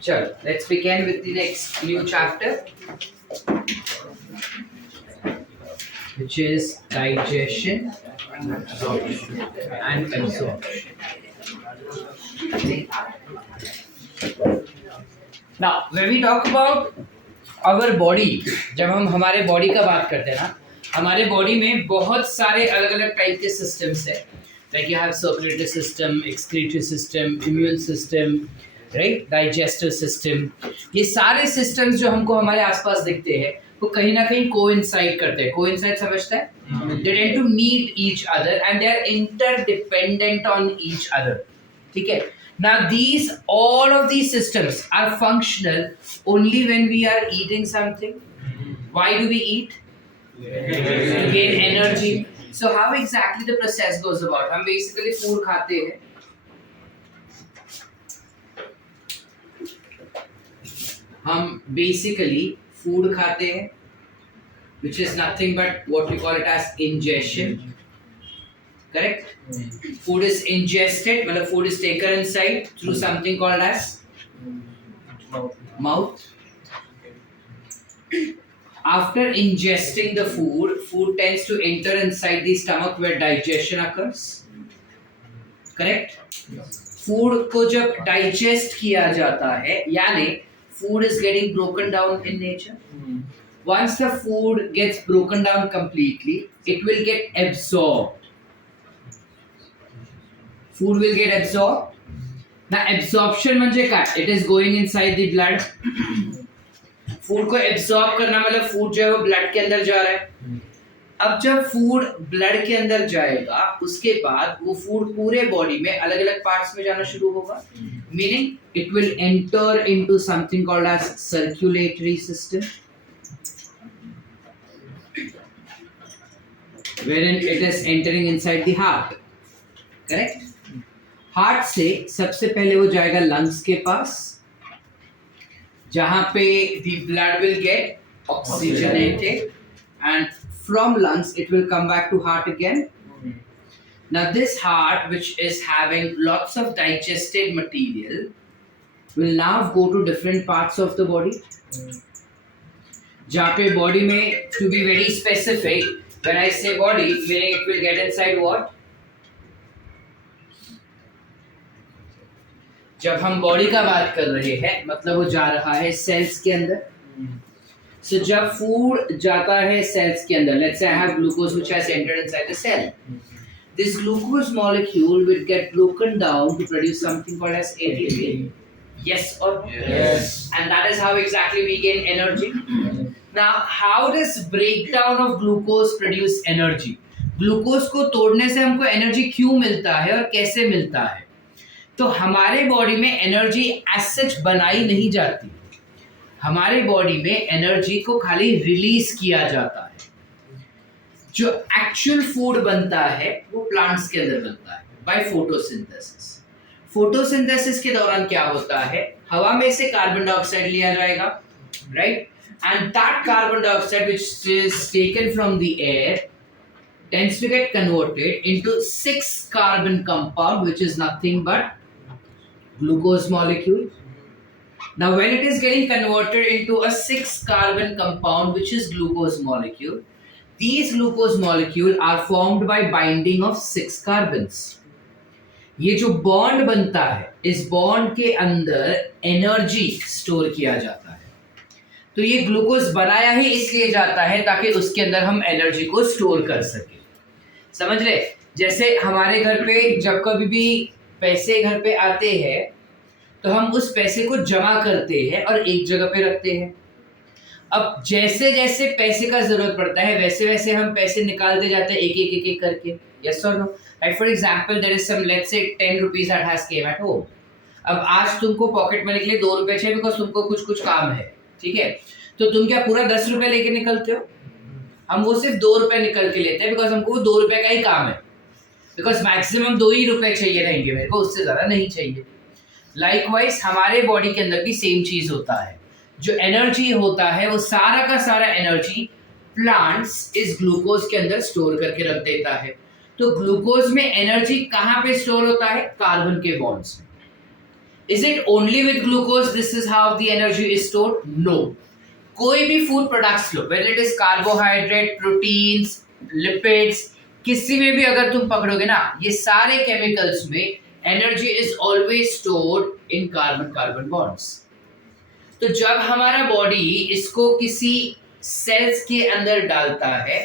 Chalo, let's begin with the next new chapter, which is digestion and absorption. Now, when we talk about our body, जब हम हमारे body का बात करते हैं ना, हमारे बॉडी में बहुत सारे अलग अलग टाइप के सिस्टम्स है. Like you have circulatory system, excretory system, immune system, right? Digestive system. ये सारे systems जो हमको हमारे आसपास दिखते हैं वो कहीं ना कहीं coincide करते हैं. Coincide समझता है? They tend to meet each other and they are interdependent on each other. ठीक है? Now all of these systems are functional only when we are eating something. Why do we eat? To gain energy. So how exactly the process goes about? हम basically food खाते हैं. हम basically food खाते हैं, which is nothing but what we call it as ingestion. Correct? Food is ingested, मतलब food is taken inside through something called as mouth. After ingesting the food, food tends to enter inside the stomach where digestion occurs. Correct? Food को जब digest किया जाता है, यानी food is getting broken down in nature. Once the food gets broken down completely, it will get absorbed. Food will get absorbed. Now absorption म्हणजे काय? It is going inside the blood. Food को absorb करना मतलब food जो है वो blood के अंदर जा रहा है. अब जब फूड ब्लड के अंदर जाएगा उसके बाद वो फूड पूरे बॉडी में अलग अलग पार्ट्स में जाना शुरू होगा. Meaning it will enter into something called as circulatory system, wherein it is entering inside the heart. Correct? Heart से सबसे पहले वो जाएगा लंग्स के पास, जहां पे the blood will get oxygenated and from lungs it will come back to heart again. Now this heart, which is having lots of digested material, will now go to different parts of the body. जहां पे body में, to be very specific, when I say body, meaning it will get inside what? जब हम body का बात कर रहे हैं मतलब वो जा रहा है सेल्स के अंदर. So जब फूड जाता है सेल्स के अंदर, let's say I have glucose which has entered inside the cell. This glucose molecule will get broken down to produce something called as ATP. Yes or no? Yes. And that is how exactly we gain energy. Now how does breakdown of glucose produce energy? Glucose को तोड़ने से हमको energy क्यों मिलता है और कैसे मिलता है? तो हमारे बॉडी में एनर्जी एज सच बनाई नहीं जाती. हमारे बॉडी में एनर्जी को खाली रिलीज किया जाता है. जो एक्चुअल फूड बनता है वो प्लांट्स के अंदर बनता है बाय फोटोसिंथेसिस. फोटोसिंथेसिस के दौरान क्या होता है? हवा में से कार्बन डाइऑक्साइड लिया जाएगा, right? And that carbon dioxide which is taken from the air tends to get converted into 6 carbon compound, which is nothing but glucose molecule. Now when it is getting converted into a 6 carbon compound which is glucose molecule, these glucose molecule are formed by binding of 6 carbons. ये जो bond बनता है, इस bond के अंदर energy store किया जाता है. तो ये ग्लूकोज बनाया ही इसलिए जाता है ताकि उसके अंदर हम एनर्जी को स्टोर कर सके. समझ रहे? जैसे हमारे घर पे जब कभी भी पैसे घर पे आते हैं तो हम उस पैसे को जमा करते हैं और एक जगह पे रखते हैं. अब जैसे जैसे पैसे का जरूरत पड़ता है वैसे वैसे हम पैसे निकालते जाते हैं एक एक करके. यस और no? Like for example there is some let's say 10 rupees that has came at home. अब आज तुमको पॉकेट मनी के लिए 2 रुपए चाहिए बिकॉज तुमको कुछ काम है. ठीक है? तो तुम क्या पूरा 10 रुपए लेके निकलते हो? हम वो सिर्फ 2 रुपए निकल के लेते हैं बिकॉज हमको वो 2 रुपए का ही काम है. बिकॉज मैक्सिमम 2 ही रुपए चाहिए रहेंगे मेरे को, उससे ज़्यादा नहीं चाहिए. लाइकवाइज हमारे बॉडी के अंदर भी सेम चीज़ होता है. जो एनर्जी होता है वो सारा का सारा एनर्जी प्लांट्स इस ग्लूकोज के अंदर स्टोर करके रख देता है. तो ग्लूकोज में एनर्जी कहाँ पे स्टोर होता है? कार्बन के बॉन्ड्स में. Is it only with glucose this is how the energy is stored? No. कोई भी food products low, whether it is carbohydrate, proteins, lipids, किसी में भी अगर तुम पकड़ोगे ना, ये सारे केमिकल्स में energy is always stored in carbon carbon bonds. तो जब हमारा बॉडी इसको किसी सेल्स के अंदर डालता है,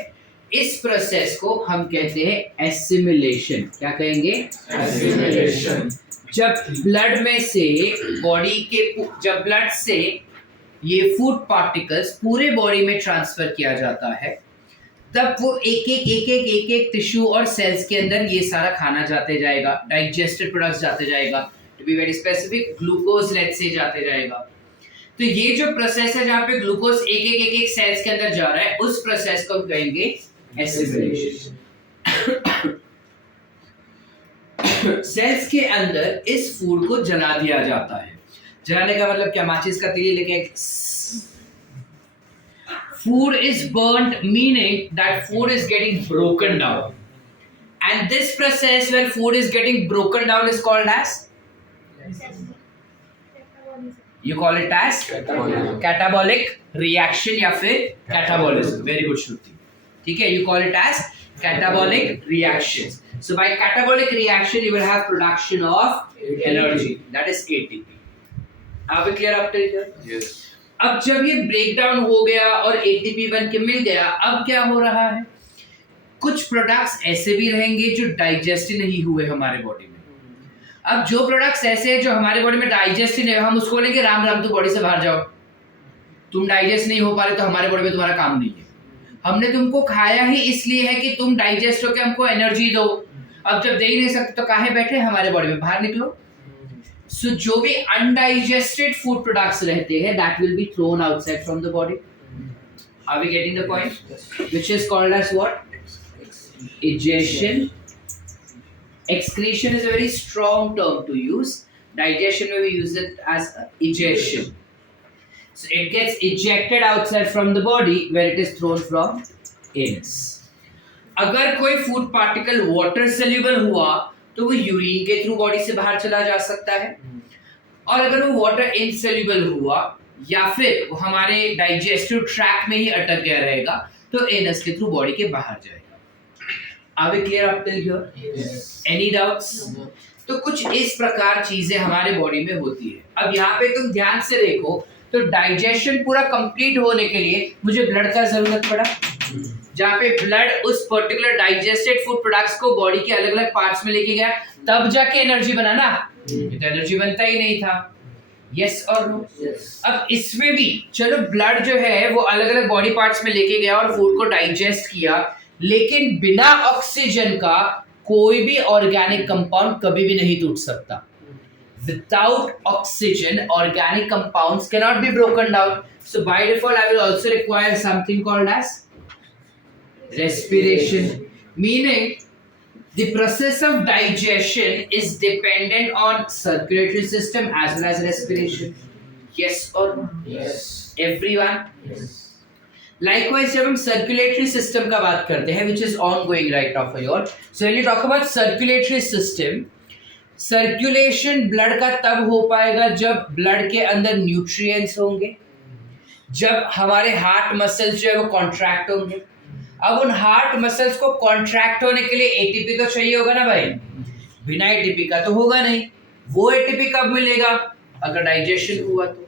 इस प्रोसेस को हम कहते हैं एसिमिलेशन। क्या कहेंगे? एसिमिलेशन। जब ब्लड में से जब ब्लड से ये फूड पार्टिकल्स पूरे बॉडी में ट्रांसफर किया जाता है, तब वो एक एक टिश्यू और सेल्स के अंदर ये सारा खाना जाते जाएगा, डाइजेस्टेड प्रोडक्ट्स जाते जाएगा, to be very specific glucose let say जाते जाएगा। तो ये जो प्रोसेस है जहाँ पे ग्लूकोज एक सेल्स के अंदर जा रहा है, उस प्रोसेस को हम कहेंगे एसिमिलेशन। सेल्स के अंदर इस फूड को जला दिया जाता है। जलाने का मतलब क्या? माचिस का तीली लेके food is burnt, meaning that food is getting broken down, and this process where food is getting broken down is called as, you call it as catabolic reaction या फिर catabolism। very good श्रुति, ठीक है? you call it as catabolic reactions। so by catabolic reaction you will have production of energy, that is ATP। Are we clear up till here? Yes। अब जब ये break down हो गया और ATP बन के मिल गया, अब क्या हो रहा है? कुछ प्रोडक्ट्स ऐसे भी रहेंगे जो डाइजेस्ट ही नहीं हुए हमारे बॉडी में। अब जो प्रोडक्ट्स ऐसे हैं जो हमारे बॉडी में डाइजेस्ट ही नहीं, हम उसको बोलेंगे राम राम तू बॉडी से बाहर जाओ, तुम डाइजेस्ट नहीं हो पा रहे तो हमारे बॉडी में तुम्हारा काम नहीं है। हमने तुमको खाया ही इसलिए है कि तुम डाइजेस्ट होकर हमको एनर्जी दो। अब जब दे ही नहीं सकते तो काहे बैठे हमारे बॉडी में, बाहर निकलो। So जो भी undigested food products रहते हैं, that will be thrown outside from the body। Are we getting the point? Which is called as what? Egestion। Excretion is a very strong term to use। Digestion में we use it as egestion। So it gets ejected outside from the body where it is thrown from anus। अगर कोई food particle water soluble हुआ तो वो urine के through body से बाहर चला जा सकता है, और अगर वो वाटर इनसोल्यूबल हुआ या फिर वो हमारे डाइजेस्टिव ट्रैक्ट में ही अटक गया रहेगा तो एनस के थ्रू बॉडी के बाहर जाएगा। Are we clear up till here? Any doubts? तो कुछ इस प्रकार चीजें हमारे बॉडी में होती है। अब यहाँ पे तुम ध्यान से देखो तो डाइजेशन पूरा कंप्लीट होने के लिए मुझे ब्लड का जरूरत पड़ा, जहाँ पे ब्लड उस पर्टिकुलर डाइजेस्टेड फूड प्रोडक्ट्स को बॉडी के अलग अलग पार्ट्स में लेके गया, तब जाके एनर्जी बना ना। ये तो एनर्जी बनता ही नहीं था। यस और नो? अब इसमें भी चलो ब्लड जो है वो अलग अलग बॉडी पार्ट्स में लेके गया और फूड को डाइजेस्ट किया, लेकिन बिना ऑक्सीजन का कोई भी ऑर्गेनिक कंपाउंड कभी भी नहीं टूट सकता। Without oxygen, organic compounds cannot be broken down. So by default, I will also require something called as respiration, meaning the process of digestion is dependent on circulatory system as well as respiration। Yes or no? Yes। Everyone? Yes। Likewise, जब हम circulatory system का बात करते हैं, which is ongoing right now for you all, so when you talk about circulatory system, circulation blood का तब हो पाएगा जब ब्लड के अंदर न्यूट्रिएंट्स होंगे, जब हमारे हार्ट मसल्स जो है वो कॉन्ट्रैक्ट होंगे। अब उन हार्ट मसल्स को कॉन्ट्रैक्ट होने के लिए एटीपी तो चाहिए होगा ना भाई, बिना एटीपी का तो होगा नहीं। वो एटीपी कब मिलेगा? अगर डाइजेशन हुआ तो।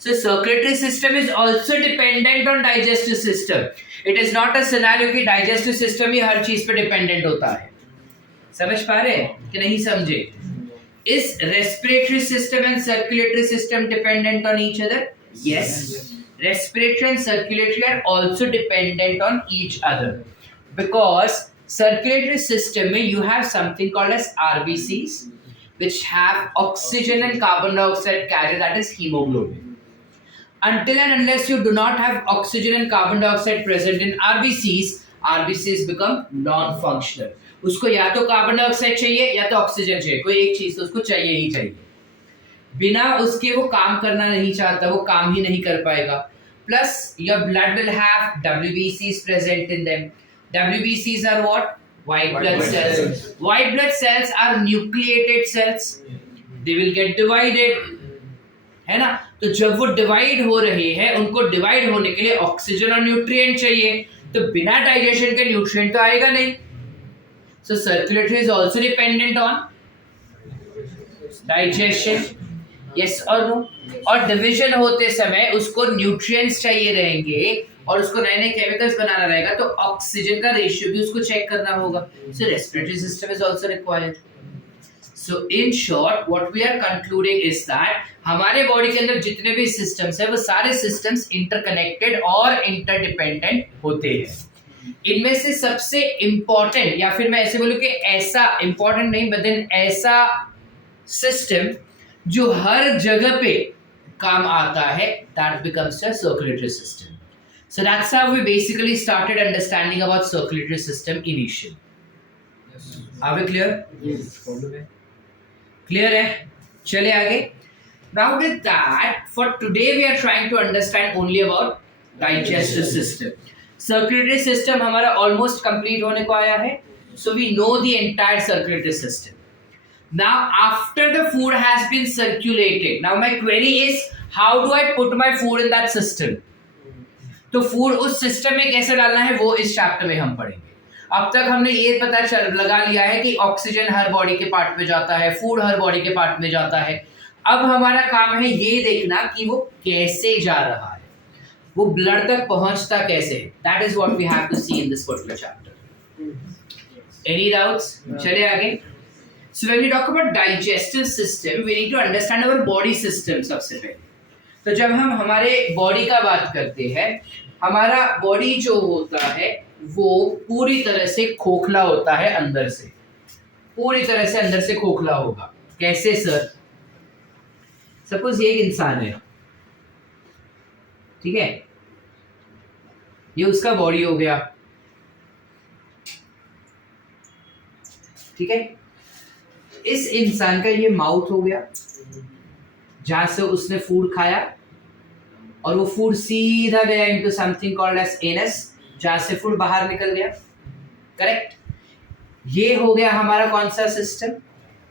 So circulatory system is also dependent on digestive system. It is not a scenario कि डाइजेस्टिव सिस्टम ही हर चीज पे डिपेंडेंट होता है। समझ पा रहे कि नहीं समझे? Is respiratory system and circulatory system dependent on each other? Yes. Respiratory and circulatory are also dependent on each other, because circulatory system में you have something called as RBCs which have oxygen and carbon dioxide carrier, that is hemoglobin। Until and unless you do not have oxygen and carbon dioxide present in RBCs, RBCs become non-functional। उसको या तो carbon dioxide चाहिए या तो oxygen चाहिए, कोई एक चीज तो उसको चाहिए ही चाहिए। बिना उसके वो काम करना नहीं चाहता, वो काम ही नहीं कर पाएगा। Plus your blood will have WBCs present in them। WBCs are what? White blood cells। White blood cells are nucleated cells। They will get divided, है ना। तो जब वो डिवाइड हो रहे हैं, उनको डिवाइड होने के लिए ऑक्सीजन और न्यूट्रिएंट चाहिए, तो बिना डाइजेशन के न्यूट्रिएंट तो आएगा नहीं। So circulatory is also dependent on digestion, yes और नो। और डिवीजन होते समय उसको न्यूट्रिएंट्स चाहिए रहेंगे और उसको नए नए केमिकल्स बनाना रहेगा, तो ऑक्सीजन का रेशियो भी उसको चेक करना होगा। So respiratory system is also required. So in short, what we are concluding is that हमारे बॉडी के अंदर जितने भी सिस्टम्स है वो सारे सिस्टम्स इंटरकनेक्टेड और इंटरडिपेंडेंट होते हैं। इनमें से सबसे इंपॉर्टेंट, या फिर मैं ऐसे बोलूं कि ऐसा इंपॉर्टेंट नहीं बट देन ऐसा सिस्टम जो हर जगह पे काम आता है, that becomes a circulatory system. So that's how we basically started understanding about circulatory system initially. Are we clear? Yes. Clear है? चले आगे। Now with that, for today we are trying to understand only about digestive system. Circulatory system हमारा almost complete होने को आया है, so we know the entire circulatory system. Now after the food has been circulated, now my query is how do I put my food in that system? तो food उस system में कैसे डालना है वो इस चैप्टर में हम पढ़ेंगे। अब तक हमने ये पता लगा लिया है कि ऑक्सीजन हर बॉडी के पार्ट में जाता है, फूड हर बॉडी के पार्ट में जाता है। अब हमारा काम है ये देखना कि वो कैसे जा रहा है, वो ब्लड तक पहुंचता कैसे है। That is what we have to see in this particular chapter. Any doubts? चले आगे। So when we talk about digestive system, we need to understand our body system सबसे पहले। तो जब हम हमारे बॉडी का बात करते हैं, हमारा बॉडी जो होता है वो पूरी तरह से खोखला होता है, अंदर से पूरी तरह से अंदर से खोखला होगा। कैसे सर? सपोज ये एक इंसान है, ठीक है, ये उसका बॉडी हो गया, ठीक है। इस इंसान का ये माउथ हो गया जहां से उसने फूड खाया, और वो फूड सीधा गया into something called as anus, जहां से फूड बाहर निकल गया, करेक्ट। ये हो गया हमारा कौन सा system?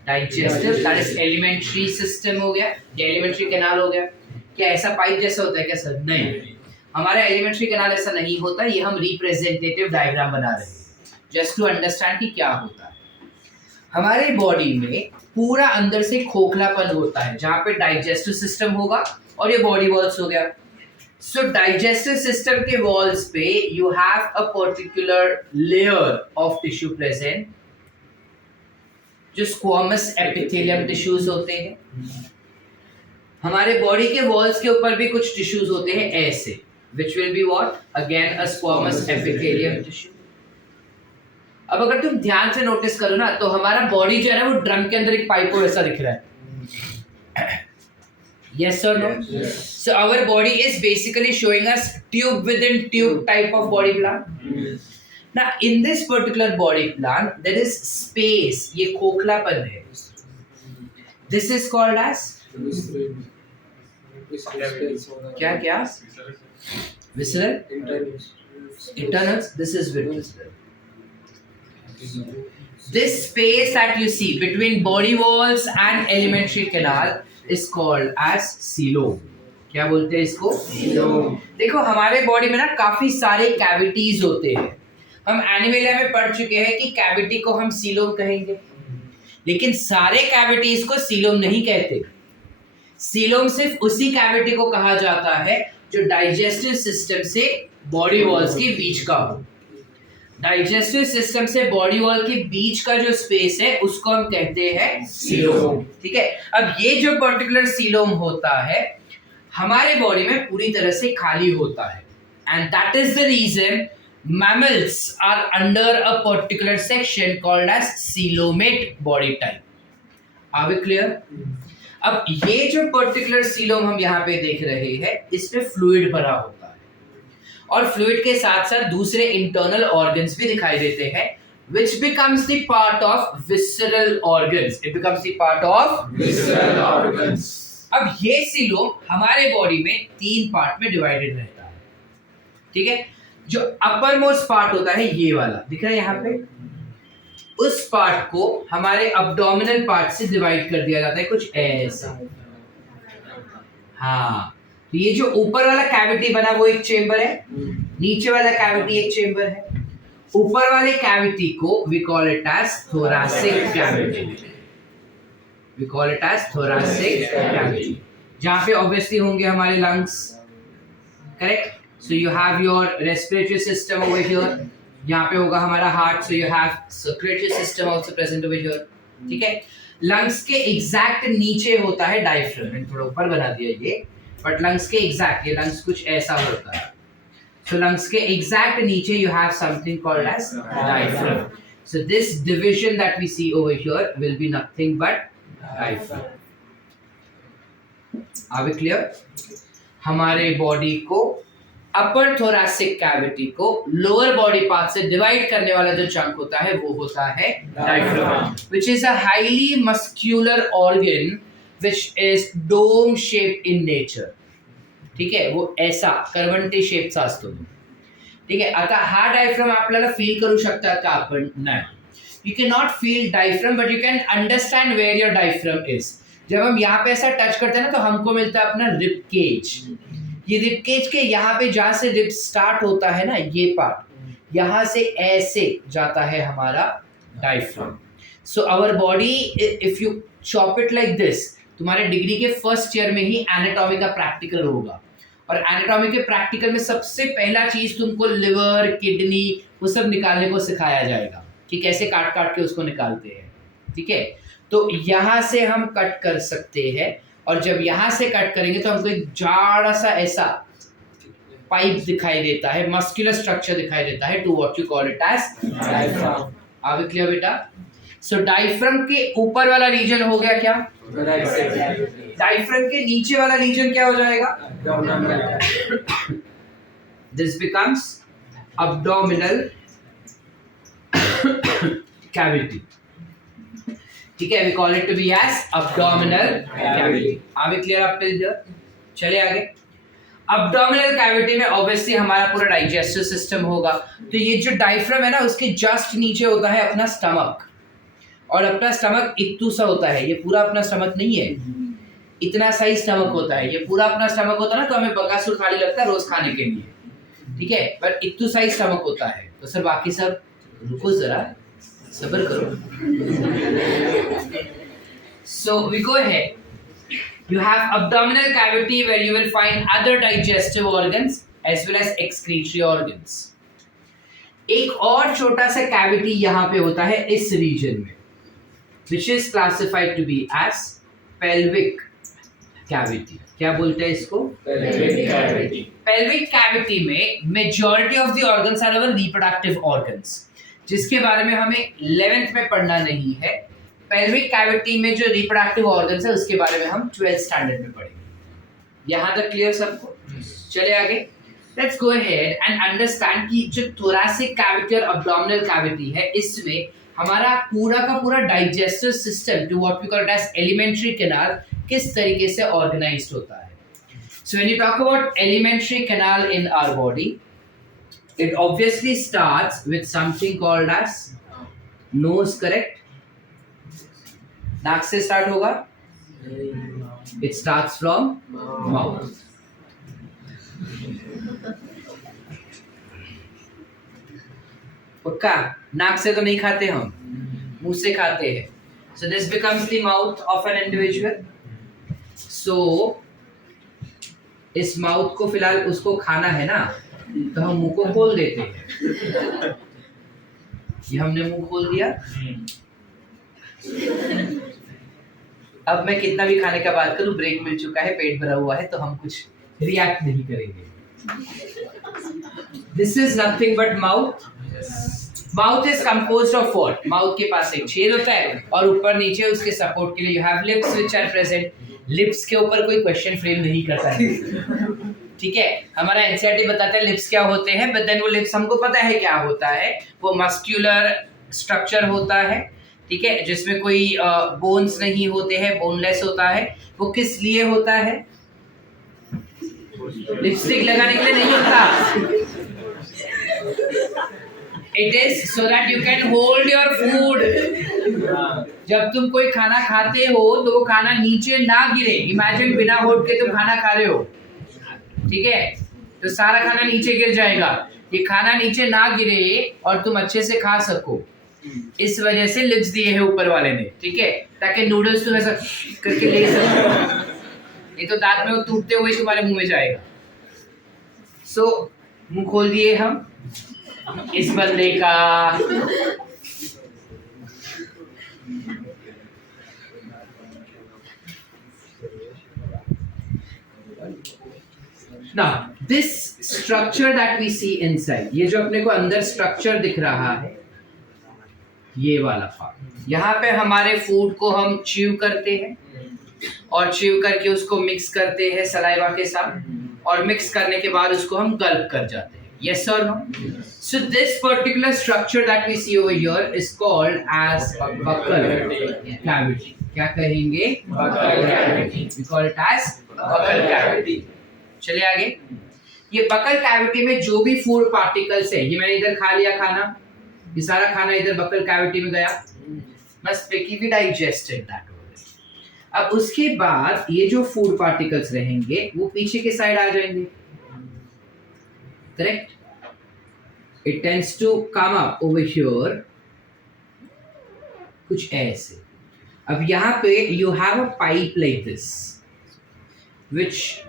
Digestive, that is alimentary system हो गया, या एलिमेंट्री कैनाल हो गया। क्या ऐसा पाइप जैसा होता है क्या सर? नहीं, हमारा एलिमेंट्री कैनाल ऐसा नहीं होता। ये हम रिप्रेजेंटेटिव डायग्राम बना रहे हैं जस्ट टू अंडरस्टैंड कि क्या होता है। हमारे बॉडी में पूरा अंदर से खोखलापन होता है जहां पे डाइजेस्टिव सिस्टम होगा, और ये बॉडी वॉल्स हो गया। सो डाइजेस्टिव सिस्टम के वॉल्स पे you have a particular layer of tissue present, जो स्क्वामस एपिथेलियम टिश्यूज होते हैं। हमारे बॉडी के वॉल्स के ऊपर भी कुछ टिश्यूज होते हैं ऐसे, which will be what? Again a squamous epithelium tissue. अब अगर तुम ध्यान से नोटिस करो ना, तो हमारा बॉडी जो है ना वो ड्रम के अंदर एक पाइप और ऐसा दिख रहा है। Yes or no? Yes. So our body is basically showing us tube within tube type of body plan. Yes. Now in this particular body plan there is space, ये खोखलापन है। This is called as क्या क्या? Visceral? Internals. This is visceral. This space that you see between body walls and alimentary canal is called as coelom. क्या बोलते हैं इसको? coelom. देखो हमारे बॉडी में ना काफी सारे कैविटीज होते हैं। हम एनिमलिया में पढ़ चुके हैं कि कैविटी को हम सीलोम कहेंगे, लेकिन सारे कैविटीज को सीलोम नहीं कहते। सीलोम सिर्फ उसी कैविटी को कहा जाता है जो डाइजेस्टिव सिस्टम से बॉडी वॉल्स के बीच का हो। डाइजेस्टिव सिस्टम से बॉडी वॉल के बीच का जो स्पेस है उसको हम कहते हैं सीलोम, ठीक है। अब ये जो पर्टिकुलर सीलोम होता है हमारे बॉडी में पूरी तरह से खाली होता है, and that is the reason mammals are under a particular section called as coelomate body type. Are we clear? अब ये जो पर्टिकुलर सीलोम हम यहाँ पे देख रहे हैं इसमें फ्लूइड भरा होता है, और फ्लूइड के साथ साथ दूसरे इंटरनल ऑर्गन्स भी दिखाई देते हैं, which becomes the part of visceral organs. It becomes the part of Visceral organs. अब ये सीलोम हमारे बॉडी में 3 पार्ट में डिवाइडेड रहता है, ठीक है। जो अपर मोस्ट पार्ट होता है ये वाला दिख रहा है यहाँ पे, उस पार्ट को हमारे अब्डोमिनल पार्ट से डिवाइड कर दिया जाता है कुछ ऐसा। हाँ, तो ये जो ऊपर वाला कैविटी बना वो एक चेंबर है, नीचे वाला कैविटी एक चेंबर है। ऊपर वाले कैविटी को we call it as thoracic cavity, we call it as thoracic cavity, जहाँ पे ऑब्वियसली होंगे हमारे lungs, correct. So you have your respiratory system over here, यहाँ पे होगा हमारा heart, so you have circulatory system also present over here, ठीक है। लंग्स के एग्जैक्ट नीचे होता है डायफ्राम, मैंने थोड़ा ऊपर बना दिया ये, बट लंग्स के एग्जैक्ट, ये लंग्स कुछ ऐसा होता है। So lungs के exact नीचे you have something called as diaphragm. So this division that we see over here will be nothing but diaphragm. Are we clear? हमारे बॉडी को अपर थोरैसिक कैविटी को लोअर बॉडी पार्ट से divide करने वाला जो chunk होता है वो होता है diaphragm, which is a highly muscular organ which is dome shaped in nature. ठीक आहे, वो ऐसा करवंटी शेपचा असतो, ठीक आहे। आता हा डायफ्राम आपल्याला फील करू शकतात का आपण? नाही, you can not feel diaphragm but you can understand where your diaphragm is. जब हम यहाँ पे ऐसा टच करते हैं ना तो हमको मिलता है अपना रिब केज। ये रिब केज के यहाँ पे जहाँ से रिब स्टार्ट होता है ना, ये पार्ट, यहाँ से ऐसे जाता है हमारा diaphragm. So our body, if you chop it like this, तुम्हारे डिग्री के फर्स्ट ईयर में ही एनाटॉमी का प्रैक्टिकल होगा, और एनाटॉमी के प्रैक्टिकल में सबसे पहला चीज तुमको लिवर, किडनी, वो सब निकालने को सिखाया जाएगा कि कैसे काट काट के उसको निकालते हैं, ठीक है। तो यहाँ से हम कट कर सकते हैं, और जब यहाँ से कट करेंगे तो हमको एक जाड़ा सा ऐसा पाइप दिखाई देता है, मस्कुलर स्ट्रक्चर दिखाई देता है, to what you call it as diaphragm. Are we clear बेटा? सो डायफ्राम के ऊपर वाला रीजन हो गया क्या? डायफ्राम के नीचे वाला रीजन क्या हो जाएगा? दिस बिकम्स abdominal cavity, ठीक है, we call it to be as abdominal cavity. Are we clear up till here? चले आगे। abdominal cavity में obviously हमारा पूरा digestive system होगा, तो ये जो डायफ्राम है ना उसके जस्ट नीचे होता है अपना स्टमक, और अपना स्टमक इतू सा होता है, ये पूरा अपना स्टमक नहीं है, इतना सा ही स्टमक होता है। ये पूरा अपना स्टमक होता है ना तो हमें बकासुर खाली लगता है रोज खाने के लिए, ठीक है, पर इतू सा ही स्टमक होता है। तो सर बाकी सब रुको जरा, सब्र करो। So we go ahead. You have abdominal cavity where you will find other digestive organs as well as excretory organs. एक और छोटा सा कैविटी यहाँ पे होता है इस रीजन में, which is classified to be as pelvic cavity. क्या बोलते हैं इसको? Pelvic cavity. Pelvic cavity में majority of the organs are our reproductive organs, जिसके बारे में हमें 11th में पढ़ना नहीं है। Pelvic cavity में जो reproductive organs है उसके बारे में हम 12th स्टैंडर्ड में पढ़ेंगे। यहाँ तक क्लियर सबको? चले आगे। Let's go ahead and understand कि जो thoracic cavity और abdominal cavity है, इसमें हमारा पूरा का पूरा digestive system to what we call it as alimentary canal किस तरीके से organized होता है। So when you talk about alimentary canal in our body, it obviously starts with something called as nose, correct? नाक से start होगा? It starts from mouth. पक्का नाक से तो नहीं खाते हम, मुंह से खाते हैं। So this becomes the mouth of an individual. So इस माउथ को फिलहाल उसको खाना है ना, तो हम मुंह को खोल देते हैं। ये हमने मुंह खोल दिया। अब मैं कितना भी खाने का बात करूं, ब्रेक मिल चुका है, पेट भरा हुआ है, तो हम कुछ रिएक्ट नहीं करेंगे। This is nothing but mouth. Mouth is composed of what? Mouth के पास एक छेद होता है और ऊपर नीचे उसके सपोर्ट के लिए you have lips which are present. Lips के ऊपर कोई क्वेश्चन फ्रेम नहीं करता है, ठीक है। हमारा एनसीईआरटी बताता है लिप्स क्या होते हैं, बट देन वो लिप्स हमको पता है क्या होता है। वो मस्कुलर स्ट्रक्चर होता है, ठीक है, जिसमें कोई बोन्स नहीं होते हैं, बोनलेस होता है। वो किस लिए होता है? लिपस्टिक लगाने के लिए नहीं होता, It is so that you can hold your food. जब तुम कोई खाना खाते हो तो वो खाना नीचे ना गिरे. इमेजिन बिना होल्ड के तुम खाना खा रहे हो, ठीक है, तो सारा खाना नीचे गिर जाएगा. ये खाना नीचे ना गिरे और तुम अच्छे से खा सको, इस वजह से लिप्स दिए हैं ऊपर वाले ने, ठीक है, ताकि नूडल्स तुम ऐसा करके ले सको. ये तो दांत में वो टूटते हुए तुम्हारे मुंह में जाएगा. सो मुंह खोल दिए हम इस बंदे का. Now, this structure that we see inside, ये जो अपने को अंदर स्ट्रक्चर दिख रहा है, ये वाला पार्ट, यहाँ पे हमारे फूड को हम च्यू करते हैं और च्यू करके उसको मिक्स करते हैं सलाइवा के साथ, और मिक्स करने के बाद उसको हम गल्प कर जाते हैं. Yes or no? So this particular structure that we see over here is called as a buccal cavity. क्या कहेंगे? Buccal cavity. We call it as buccal cavity. चलिए आगे. ये बकल कैविटी में जो भी फूड पार्टिकल्स है, ये मैंने इधर खा लिया खाना, ये सारा खाना इधर बकल कैविटी में गया, मस्ट बी डाइजेस्टेड दैट. अब उसके बाद ये जो फूड पार्टिकल्स रहेंगे वो पीछे के साइड आ जाएंगे, correct. It tends to come up over here, कुछ ऐसे. अब यहाँ पे you have a pipe like this, which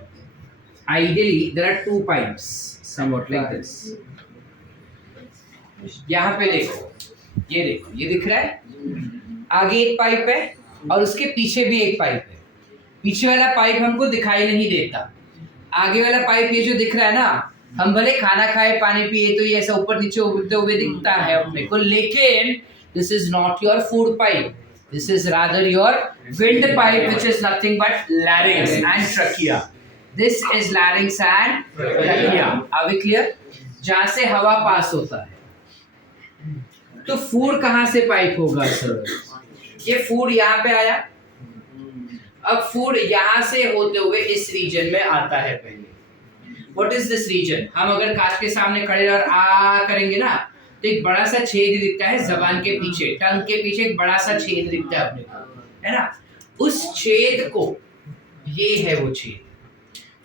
ideally there are two pipes somewhat like this. यहाँ पे देखो, ये देखो, ये दिख रहा है, आगे एक पाइप है और उसके पीछे भी एक पाइप है. पीछे वाला पाइप हमको दिखाई नहीं देता, आगे वाला पाइप ये जो दिख रहा है ना, हम भले खाना खाए पानी पिए तो ये ऐसा ऊपर नीचे उड़ते हुए दिखता है अपने को, लेकिन this is not your food pipe, this is rather your wind pipe which is nothing but larynx and trachea. This is larynx and trachea. Are we clear? जहाँ से हवा पास होता है. तो फूड कहाँ से पाइप होगा सर? ये फूड यहाँ पे आया, अब फूड यहाँ से होते हुए इस रीजन में आता है पहले. What is this region? हम अगर कांच के सामने खड़े और आ करेंगे ना, तो एक बड़ा सा छेद दिखता है जबान के पीछे, टंग के पीछे एक बड़ा सा छेद दिखता है अपने को, है ना. उस छेद को, ये है वो छेद.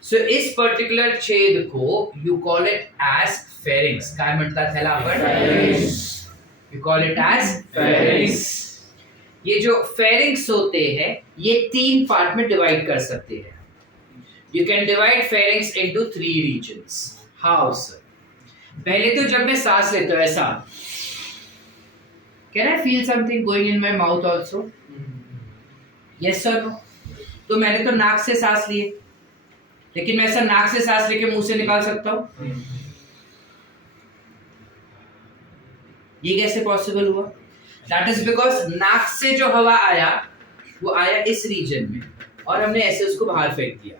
सो इस पर्टिकुलर छेद को you call it as pharynx. काय म्हणतात त्याला आपण? You call it as pharynx. ये जो फेरिंग्स होते हैं ये 3 पार्ट में डिवाइड कर सकते हैं. You can divide pharynx into 3 regions. How, sir? पहले तो जब मैं सांस लेता हूँ ऐसा, can I feel something going in my mouth also? Yes or no? तो मैंने तो नाक से सांस लिए, लेकिन मैं ऐसा नाक से सांस लेके मुंह से निकाल सकता हूँ? ये कैसे पॉसिबल हुआ? That is because नाक से जो हवा आया वो आया इस रीजन में और हमने ऐसे उसको बाहर फेंक दिया.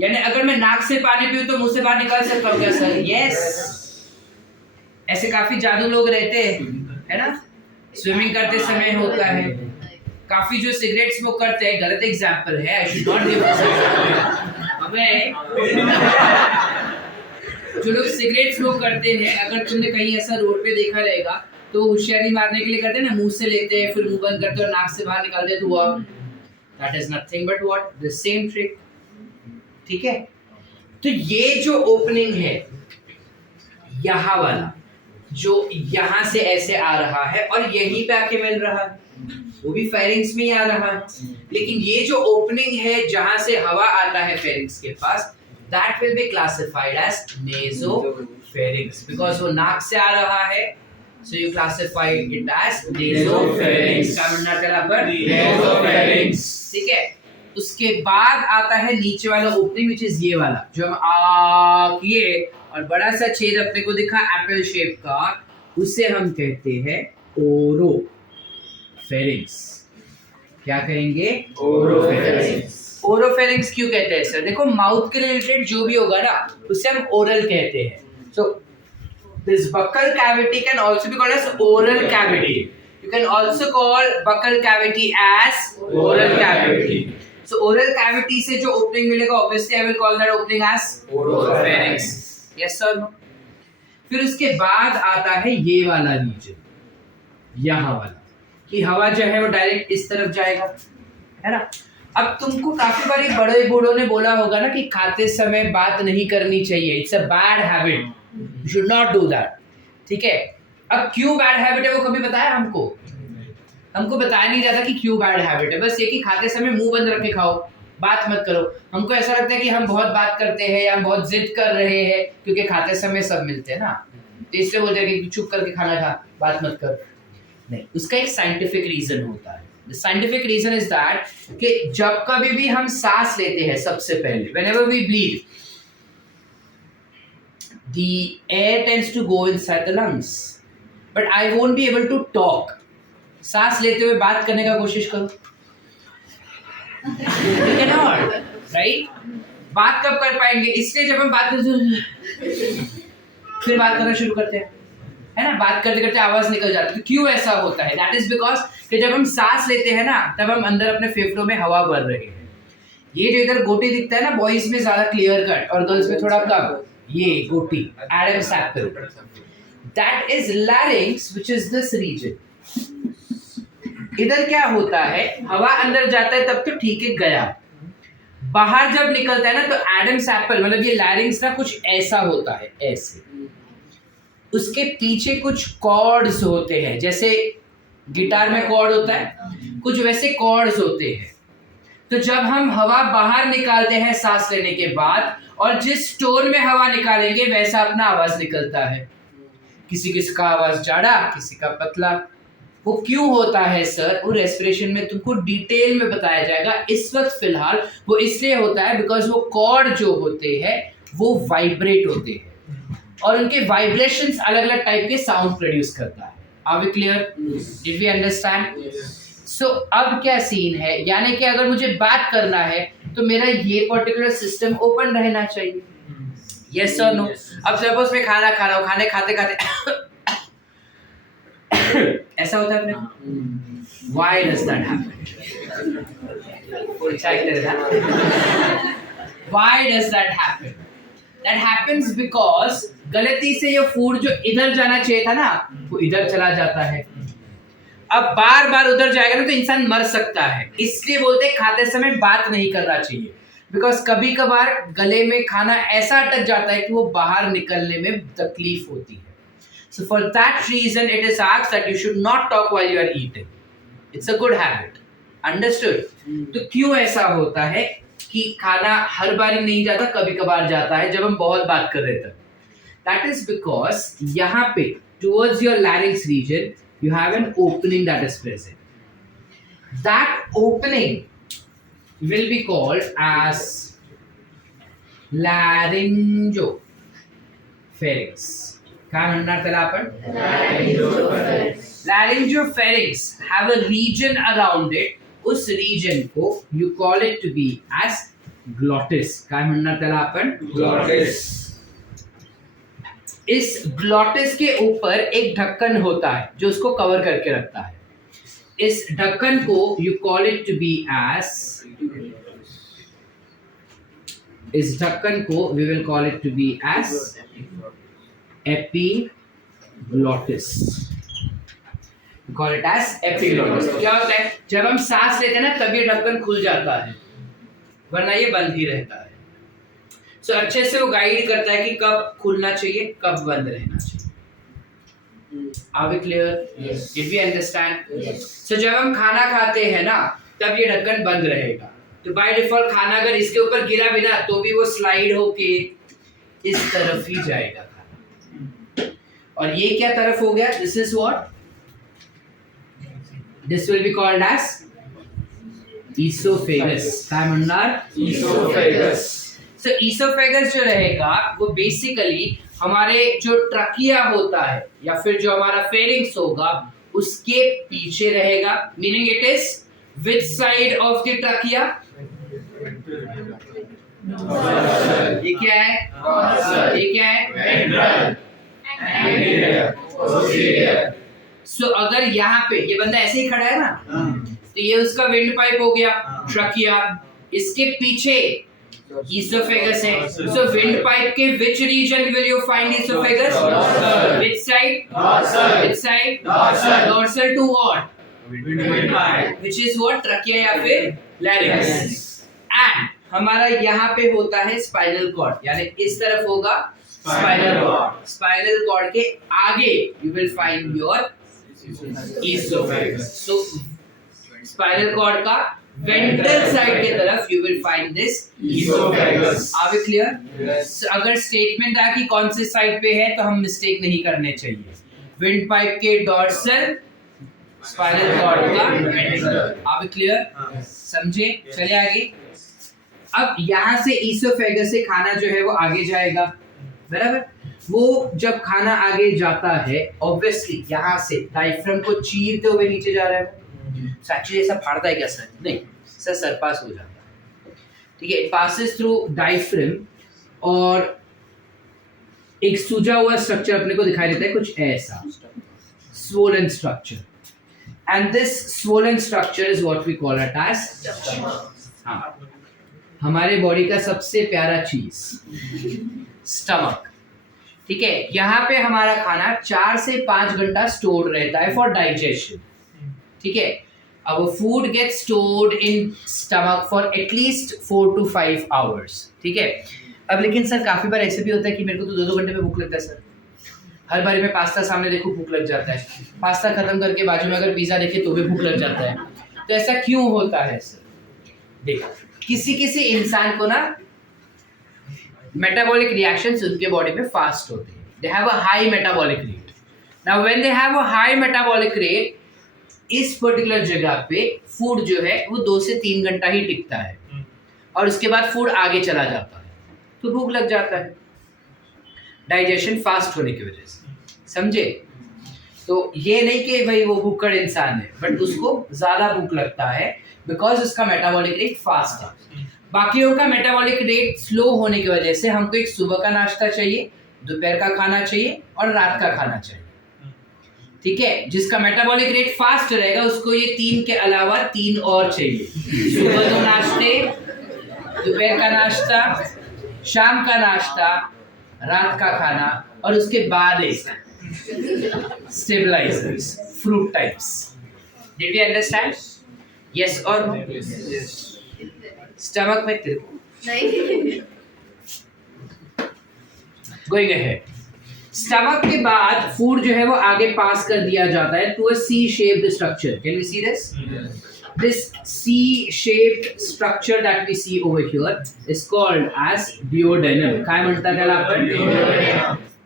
यानी अगर मैं नाक से पानी पीऊं तो मुंह से बाहर निकाल सकता हूँ क्या सर? यस. ऐसे काफी जादू लोग रहते हैं, है ना, स्विमिंग करते समय होता है. काफी जो सिगरेट स्मोक करते हैं, गलत एग्जांपल है, आई शुड नॉट गिव. हमें जो लोग सिगरेट स्मोक करते हैं, अगर तुमने कहीं ऐसा रोड पे देखा रहेगा तो होशियारी मारने के लिए करते हैं ना, मुंह से लेते हैं फिर मुंह बंद करते हैं और नाक से बाहर निकालते हैं, तो that is nothing but what? The same trick. ठीक है. तो ये जो ओपनिंग है यहाँ वाला, जो यहाँ से ऐसे आ रहा है और यहीं पे आके मिल रहा है, वो भी फेरिंग्स में ही आ रहा है. लेकिन ये जो ओपनिंग है जहां से हवा आता है फेरिंग्स के पास, that will be classified as nasopharynx, because वो नाक से आ रहा है. So you classify it as nasopharynx. क्या बनना तेरा पर? Nasopharynx. ठीक है. उसके बाद आता है नीचे वाला ओपनिंग, विच इज ये वाला जो हम आ किए और बड़ा सा छेद अपने को दिखा एप्पल शेप का, उसे हम कहते हैं ओरोफेरिंक्स. क्या कहेंगे? ओरोफेरिंक्स. ओरोफेरिंक्स क्यों कहते हैं सर? देखो, माउथ के रिलेटेड जो भी होगा ना उसे हम ओरल कहते हैं. सो this buccal cavity can also be called as oral cavity. You can also call buccal cavity as oral cavity. So oral cavity से जो opening मिलेगा, obviously I will call that opening as oropharynx. Yes or no? फिर उसके बाद आता है ये वाला रीजन, यहाँ वाला, कि हवा जो है वो डायरेक्ट इस तरफ जाएगा, है ना। अब तुमको काफी बारी बड़े बूढ़ों ने बोला होगा ना कि खाते समय बात नहीं करनी चाहिए, it's a bad habit, you should not do that, ठीक है। अब क्यों बैड हैबिट है वो कभी बताया हमको? हमको बताया नहीं जाता कि क्यों बैड हैबिट है, बस ये कि खाते समय मुंह बंद रख के खाओ, बात मत करो। हमको ऐसा लगता है कि हम बहुत बात करते हैं या हम बहुत जिद कर रहे हैं क्योंकि खाते समय सब मिलते हैं ना, तो इसलिए बोलते हैं कि चुप करके खाना खा, बात मत कर। नहीं, उसका एक साइंटिफिक रीजन होता है। The scientific reason is that कि जब कभी भी हम सांस लेते हैं, सबसे पहले whenever we breathe, the air tends to go inside the lungs, but I won't be able to talk. सांस लेते हुए बात करने का कोशिश करो, you cannot, right? बात कब कर पाएंगे? इसलिए जब हम बात करते फिर बात करना शुरू करते हैं, है ना, बात करते करते आवाज निकल जाती है। तो क्यों ऐसा होता है? दैट इज बिकॉज कि जब हम सांस लेते हैं ना, तब हम अंदर अपने फेफड़ों में हवा भर रहे हैं। ये जो इधर गोटी दिखता है ना, बॉयज में ज्यादा क्लियर कट और गर्ल्स में थोड़ा कम, ये गोटी Adam's apple, that is larynx which is this region. इधर क्या होता है, हवा अंदर जाता है तब तो ठीक है, गया, बाहर जब निकलता है ना तो एडम्स एप्पल, मतलब ये लैरिंक्स ना कुछ ऐसा होता है, ऐसे। उसके पीछे कुछ कॉर्ड्स होते हैं, जैसे गिटार में कॉर्ड होता है, कुछ वैसे कॉर्ड्स होते हैं। तो जब हम हवा बाहर निकालते हैं सांस लेने के बाद, और जिस टोन में हवा निकालेंगे वैसा अपना आवाज निकलता है। किसी किसी का आवाज जाड़ा, किसी का पतला। वो क्यों होता है सर? वो रेस्पिरेशन में तुमको डिटेल में बताया जाएगा। इस वक्त फिलहाल वो इसलिए होता है बिकॉज वो कॉर्ड जो होते हैं वो वाइब्रेट होते हैं और उनके वाइब्रेशंस अलग अलग टाइप के साउंड प्रोड्यूस करता है। Are we clear? Did we understand? So अब क्या सीन है, यानी कि अगर मुझे बात करना है तो मेरा ये पर्टिकुलर सिस्टम ओपन रहना चाहिए, यस सर नो। अब सपोज मैं खाना खा रहा हूँ, खाने खाते खाते ऐसा होता है अपने, why does that happen? Why does that happen? That happens because गलती से ये फूड जो इधर जाना चाहिए था ना, वो इधर चला जाता है। अब बार बार उधर जाएगा ना तो इंसान मर सकता है। इसलिए बोलते हैं खाते समय बात नहीं करना चाहिए, बिकॉज कभी कभार गले में खाना ऐसा अटक जाता है कि वो बाहर निकलने में तकलीफ होती है। So for that reason it is asked that you should not talk while you are eating. It's a good habit. Understood? तो क्यों ऐसा होता है कि खाना हर बार नहीं जाता, कभी कभार जाता है जब हम बहुत बात कर रहे थे? That is because यहाँ पे towards your larynx region you have an opening that is present. That opening will be called as laryngopharynx. काय म्हणणार त्याला आपण? Laryngopharynx have a region around it. उस region को you call it to be as glottis. काय म्हणणार त्याला आपण? Glottis. इस ग्लॉटिस के ऊपर एक ढक्कन होता है जो उसको कवर करके रखता है। इस ढक्कन को you call it to be as, इस ढक्कन को we will call it to be as epiglottis. We call it as epiglottis. क्या होता है? जब हम सांस लेते हैं ना तब ये ढक्कन खुल जाता है, वरना ये बंद ही रहता है। So, अच्छे से वो गाइड करता है कि कब खुलना चाहिए, कब बंद रहना चाहिए। Are we clear? Yes. Did we understand? Yes. So, जब हम खाना खाते हैं ना तब ये ढक्कन बंद रहेगा। तो बाय डिफॉल्ट खाना अगर इसके ऊपर गिरा भी ना तो भी वो स्लाइड होके इस तरफ ही जाएगा खाना। और ये क्या तरफ हो गया? This is what? This will be called as esophagus. काय म्हणणार? Esophagus. So esophagus जो रहेगा वो बेसिकली हमारे जो ट्रकिया होता है या फिर जो हमारा फेरिंग्स होगा उसके पीछे रहेगा, meaning it is which side of the trachea? ये क्या है? ये क्या है? सो अगर यहाँ पे ये बंदा ऐसे ही खड़ा है ना, तो ये उसका विंड पाइप हो गया, ट्रकिया। इसके पीछे Esophagus है. So windpipe के which region will you find esophagus? Dorsal. Which side? Dorsal. Which side? Dorsal. Dorsal to what? Windpipe. Which is what? Trachea या फिर larynx. And हमारा यहाँ पे होता है स्पाइनल कॉर्ड, यानी इस तरफ होगा स्पाइनल कॉर्ड. स्पाइनल कॉर्ड के आगे you will find your esophagus. So spinal cord का वेंट्रल साइड की तरफ you will find this esophagus. Are we clear? Yes. अगर स्टेटमेंट आया कि कौन से साइड पे है तो हम मिस्टेक नहीं करने चाहिए. विंड पाइप के डॉर्सल, स्पाइनल कॉर्ड का वेंट्रल. Are we clear? समझे? चले आगे. अब यहाँ से ईसोफेगस से खाना जो है वो आगे जाएगा, बराबर. वो जब खाना आगे जाता है ऑब्वियसली यहाँ से डायफ्राम को चीरते हुए नीचे जा रहा है. एक्चुअली ऐसा फाड़ता है क्या सर? नहीं सर, सरपास हो जाता है. ठीक है, इट पासेस थ्रू डायफ्राम और एक सूजा हुआ स्ट्रक्चर अपने को दिखाई देता है कुछ ऐसा, swollen structure. And this swollen structure is what we call it as. हाँ, हमारे बॉडी का सबसे प्यारा चीज स्टमक. ठीक है, यहाँ पे हमारा खाना 4 से 5 घंटा स्टोर रहता है फॉर डाइजेशन. ठीक है, अब food gate stored in stomach for at least 4 to 5 hours. ठीक है. अब लेकिन सर काफी बार ऐसे भी होता है कि मेरे को तो 2-2 घंटे में भूख लगता है सर. हर बारी में पास्ता सामने देखो भूख लग जाता है, पास्ता खत्म करके बाजू में अगर पिज्जा देखे तो भी भूख लग जाता है. तो ऐसा क्यों होता है सर? देखो, किसी किसी इंसान को ना मेटाबॉलिक रिएक्शंस उनके बॉडी में फास्ट होते हैं. They have a high metabolic rate. Now when they have a high metabolic rate, इस पर्टिकुलर जगह पे फूड जो है वो 2 से 3 घंटा ही टिकता है और उसके बाद फूड आगे चला जाता है, तो भूख लग जाता है डाइजेशन फास्ट होने की वजह से. समझे? तो ये नहीं कि भाई वो भूखड़ इंसान है, बट उसको ज्यादा भूख लगता है बिकॉज उसका मेटाबॉलिक रेट फास्ट है. बाकियों का मेटाबॉलिक रेट स्लो होने की वजह से हमको एक सुबह का नाश्ता चाहिए, दोपहर का खाना चाहिए और रात का खाना चाहिए. ठीक है, जिसका मेटाबॉलिक रेट फास्ट रहेगा उसको ये 3 के अलावा 3 और चाहिए. सुबह 2 नाश्ते, दोपहर का नाश्ता, शाम का नाश्ता, रात का खाना और उसके बाद एक stabilisers, fruit types. Did you understand? Yes और नो? स्टमक में नहीं. Going ahead. स्टमक के बाद फूड जो है वो आगे पास कर दिया जाता है to a C shaped structure. Can we see this? This C-shaped structure that we see over here is called as duodenum. काय म्हणतात त्याला आपण?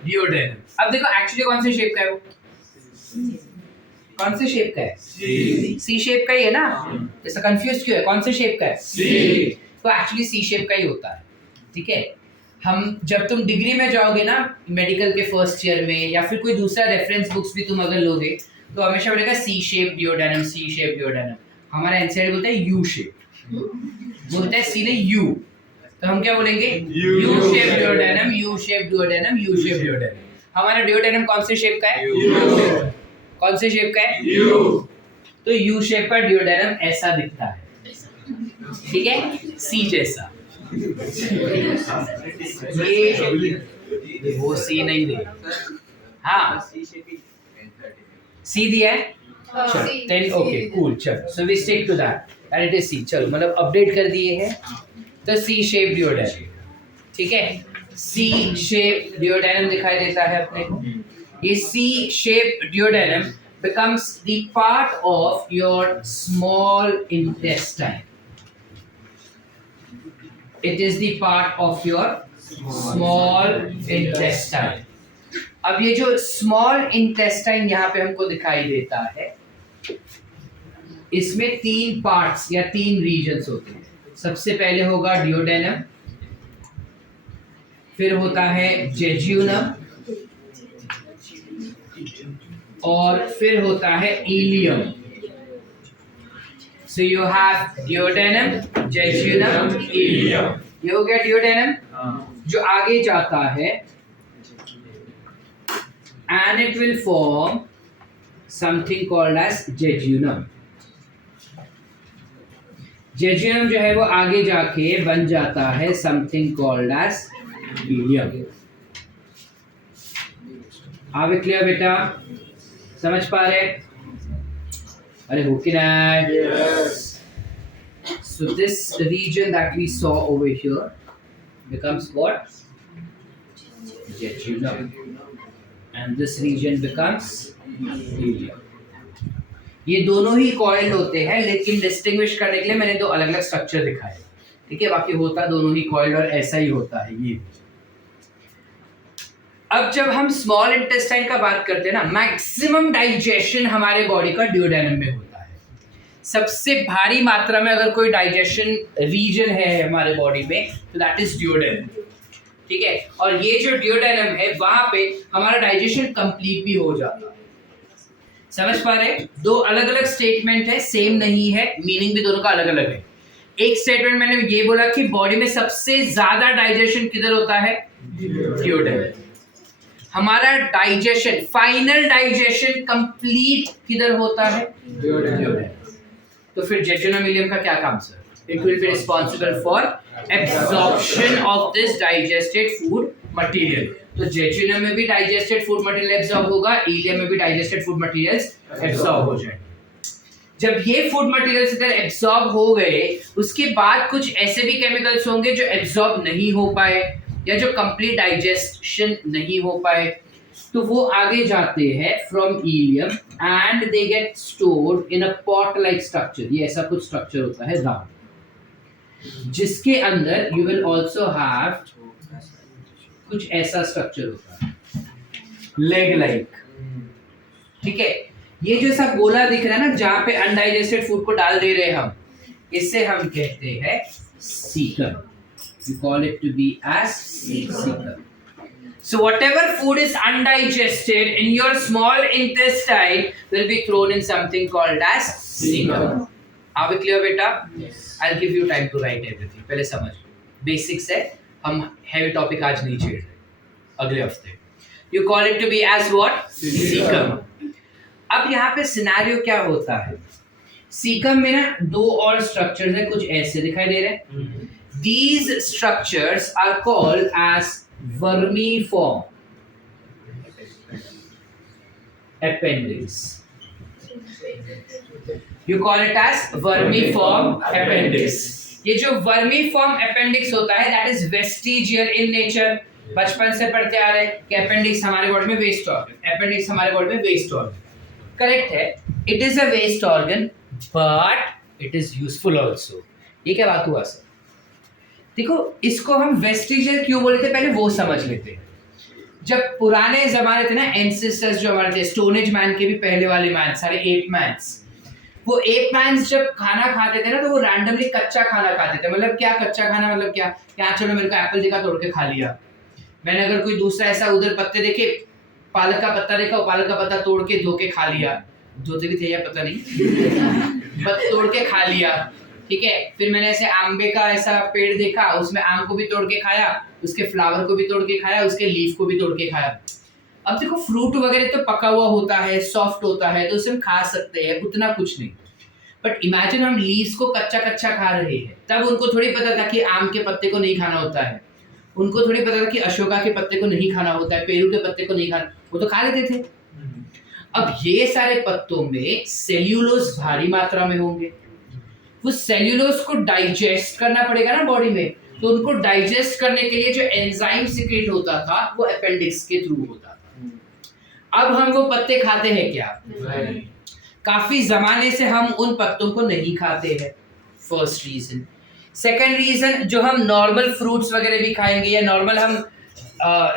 Duodenum. अब देखो एक्चुअली कौन से शेप का है वो? कौन से शेप का है? सी शेप का ही है ना. ऐसा कंफ्यूज क्यों है? कौन से शेप का है? तो एक्चुअली सी शेप का ही होता है. ठीक है, हम जब तुम डिग्री में जाओगे ना मेडिकल के फर्स्ट ईयर में या फिर कोई दूसरा रेफरेंस बुक्स भी तुम अगर लोगे तो हमेशा बोलेगा सी शेप डियोडेनम, सी शेप डियोडेनम. हमारा एनसीईआरटी बोलता है यू शेप, बोलता है सी ने यू. तो हम क्या बोलेंगे? U shape duodenum, U shape duodenum, U shape duodenum. हमारा डियोडेनम कौन से शेप का है? कौन से शेप का है? यू. तो यू शेप का डियोडेनम ऐसा दिखता है. ठीक है, सी जैसा. ये वो सी नहीं दे. हाँ, सी दिया है. चलो 10 ओके कूल. चलो so we stick to that and it is C. चलो मतलब अपडेट कर दिए हैं. तो सी शेप डियोडेनम. ठीक है, सी शेप डियोडेनम दिखाई देता है अपने को. ये सी shape डियोडेनम becomes the part of your small intestine. It is the part of your small intestine. अब ये जो small intestine यहाँ पे हमको दिखाई देता है, इसमें 3 parts या 3 regions होते हैं. सबसे पहले होगा duodenum, फिर होता है jejunum और फिर होता है ileum. So you have duodenum, jejunum, ileum. ये हो गया duodenum जो आगे जाता है and it will form something called as jejunum. Jejunum जो है वो आगे जाके बन जाता है समथिंग कॉल्ड एज हीलियम। आवे क्लियर बेटा, समझ पा रहे? अरे हो कि नहीं? Yes. So this region that we saw over here becomes what? Jejunum. And this region becomes helium. ये दोनों ही कॉइल होते हैं, लेकिन डिस्टिंग्विश करने के लिए मैंने दो अलग अलग स्ट्रक्चर दिखाए, ठीक है? बाकी होता दोनों ही कॉइल और ऐसा ही होता है ये। अब जब हम स्मॉल इंटेस्टाइन का बात करते हैं ना, मैक्सिमम डाइजेशन हमारे बॉडी का ड्यूडेनम में होता है। सबसे भारी मात्रा में अगर कोई डाइजेशन रीजन है हमारे बॉडी में तो दैट इज ड्यूडेनम, ठीक है? और ये जो ड्यूडेनम है वहां पे हमारा डाइजेशन कंप्लीट भी हो जाता है। समझ पा रहे? दो अलग अलग स्टेटमेंट है, सेम नहीं है, मीनिंग भी दोनों का अलग अलग है। एक स्टेटमेंट मैंने ये बोला कि बॉडी में सबसे ज्यादा डाइजेशन किधर होता है? ड्यूडेनम। हमारा डाइजेशन, फाइनल डाइजेशन कंप्लीट किधर होता है? ड्यूडेनम। तो फिर जेजुनम इलियम का क्या काम sir? It will be responsible for absorption of this digested food material. तो जेजुनम में भी digested food material absorb होगा, इलियम में भी digested food materials absorb हो जाएंगे। जब ये फूड मटेरियल्स इधर एब्जॉर्ब हो गए, उसके बाद कुछ ऐसे भी केमिकल्स होंगे जो एब्जॉर्ब नहीं हो पाए या जो कंप्लीट डाइजेशन नहीं हो पाए, तो वो आगे जाते हैं from ileum and they get stored in a pot like structure. ये ऐसा कुछ स्ट्रक्चर होता है राउंड, जिसके अंदर यू विल आल्सो हैव कुछ ऐसा स्ट्रक्चर होता है लेग लाइक, ठीक है? ये जो सा गोला दिख रहा है ना, जहां पे अनडाइजेस्टेड फूड को डाल दे रहे हैं हम, इसे हम कहते हैं caecum. You call it to be as cecum. So whatever food is undigested in your small intestine will be thrown in something called as cecum. Are we clear, beta? Yes. I'll give you time to write everything. पहले समझ basics है, हम heavy topic आज नहीं छेड़ रहे, अगले हफ्ते। You call it to be as what? Cecum. अब यहाँ पे सिनेरियो क्या होता है? सीकम में ना दो और स्ट्रक्चर्स है, कुछ ऐसे दिखाई दे रहे हैं। These structures are called as vermiform appendix. You call it as vermiform appendix. ये जो vermiform appendix होता है, that is vestigial in nature. बचपन से पढ़ते आ रहे हैं कि appendix हमारे बॉडी में वेस्ट ऑर्गन, appendix हमारे बॉडी में वेस्ट ऑर्गन, करेक्ट है? It is a waste organ, but it is useful also. ये क्या बात हुआ सर? देखो, इसको हम वेस्टिजियल क्यों बोले थे पहले वो समझ लेते हैं। जब पुराने जमाने थे ना, एंसेस्टर्स जो हमारे थे, स्टोन एज मैन के भी पहले वाले मैन, सारे एप मैन्स, वो एप मैन्स जब खाना खाते थे ना तो वो रैंडमली कच्चा खाना खाते थे। मतलब क्या कच्चा खाना? मतलब क्या चलो मेरे को एप्पल दिखा, तोड़ के खा लिया। मैंने अगर कोई दूसरा ऐसा उधर पत्ते देखे, पालक का पत्ता देखा, वो पालक का पत्ता तोड़ के धो के खा लिया, धोते भी थे या पता नहीं बस तोड़ के खा लिया, ठीक है? फिर मैंने ऐसे आंबे का ऐसा पेड़ देखा, उसमें आम को भी तोड़ के खाया, उसके फ्लावर को भी तोड़ के खाया, उसके लीफ को भी तोड़ के खाया। अब देखो, फ्रूट वगैरह तो पका हुआ होता है, सॉफ्ट होता है, तो उसे हम खा सकते हैं, उतना कुछ नहीं। बट इमेजिन हम लीव्स को कच्चा कच्चा खा रहे हैं, तब उनको थोड़ी पता था कि आम के पत्ते को नहीं खाना होता है, उनको थोड़ी पता था कि अशोका के पत्ते को नहीं खाना होता है, पेरू के पत्ते को नहीं खाना, वो तो खा लेते थे। अब ये सारे पत्तों में सेल्यूलोज भारी मात्रा में होंगे, वो सेल्यूलोज को डाइजेस्ट करना पड़ेगा ना बॉडी में, तो उनको डाइजेस्ट करने के लिए जो एंजाइम सीक्रेट होता था वो अपेंडिक्स के थ्रू होता था। अब हम वो पत्ते खाते हैं क्या? काफी जमाने से हम उन पत्तों को नहीं खाते हैं, फर्स्ट रीजन। सेकंड रीजन, जो हम नॉर्मल फ्रूट्स वगैरह भी खाएंगे या नॉर्मल हम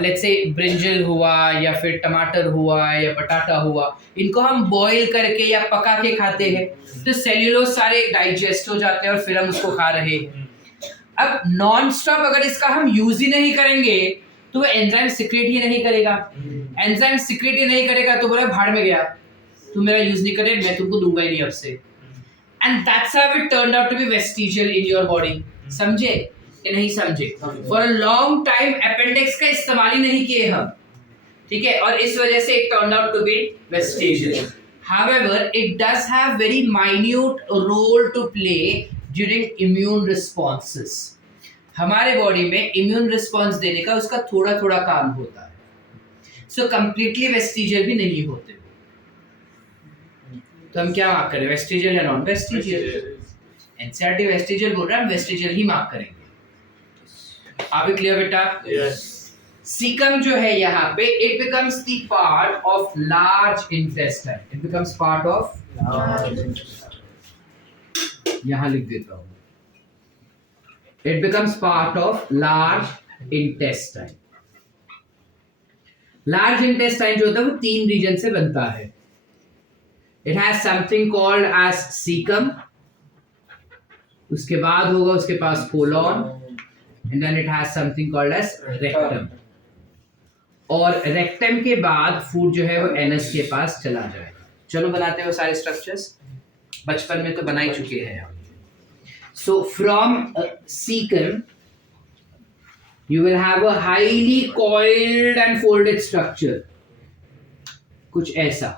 लेट्स से ब्रिंजल हुआ या फिर टमाटर हुआ या बटाटा हुआ, इनको हम बॉईल करके या पका के खाते हैं, तो सेल्यूलोज सारे डाइजेस्ट हो जाते हैं और फिर हम उसको खा रहे हैं। अब नॉन स्टॉप अगर इसका हम यूज ही नहीं करेंगे तो वो एंजाइम सीक्रेट ही नहीं करेगा, एंजाइम सीक्रेट ही नहीं करेगा तो बोला भाड़ में गया, तुम मेरा यूज नहीं करे, मैं तुमको दूंगा ही नहीं अब से। And that's how it turned out to be vestigial in your body. समझे कि नहीं समझे? For a long time appendix का इस्तेमाल ही नहीं किए हम, ठीक है? और इस वजह से it turned out to be vestigial. However, it does have very minute role to play during immune responses. हमारे बॉडी में इम्यून रिस्पॉन्स देने का उसका थोड़ा थोड़ा काम होता है, सो कंप्लीटली वेस्टिजियल भी नहीं होते। तो हम क्या मार्क करें, वेस्टिजियल या नॉन वेस्टिजियल? एनसीईआरटी वेस्टिजियल बोल रहा है, हम वेस्टिजियल ही मार्क करेंगे। आप क्लियर बेटा? Yes. सीकम जो है यहाँ पे, it becomes the part of large intestine. It becomes part of, यहाँ लिख देता हूँ, it becomes part of large intestine. Large intestine जो होता है वो 3 रीजन से बनता है। It has something called as caecum, उसके बाद होगा उसके पास colon, and then it has something called as rectum, और रेक्टम के बाद फूड जो है वो एनस के पास चला जाएगा। चलो बनाते हैं वो सारे स्ट्रक्चर्स, बचपन में तो बना ही चुके हैं हम। So from caecum you will have a highly coiled and folded structure, कुछ ऐसा।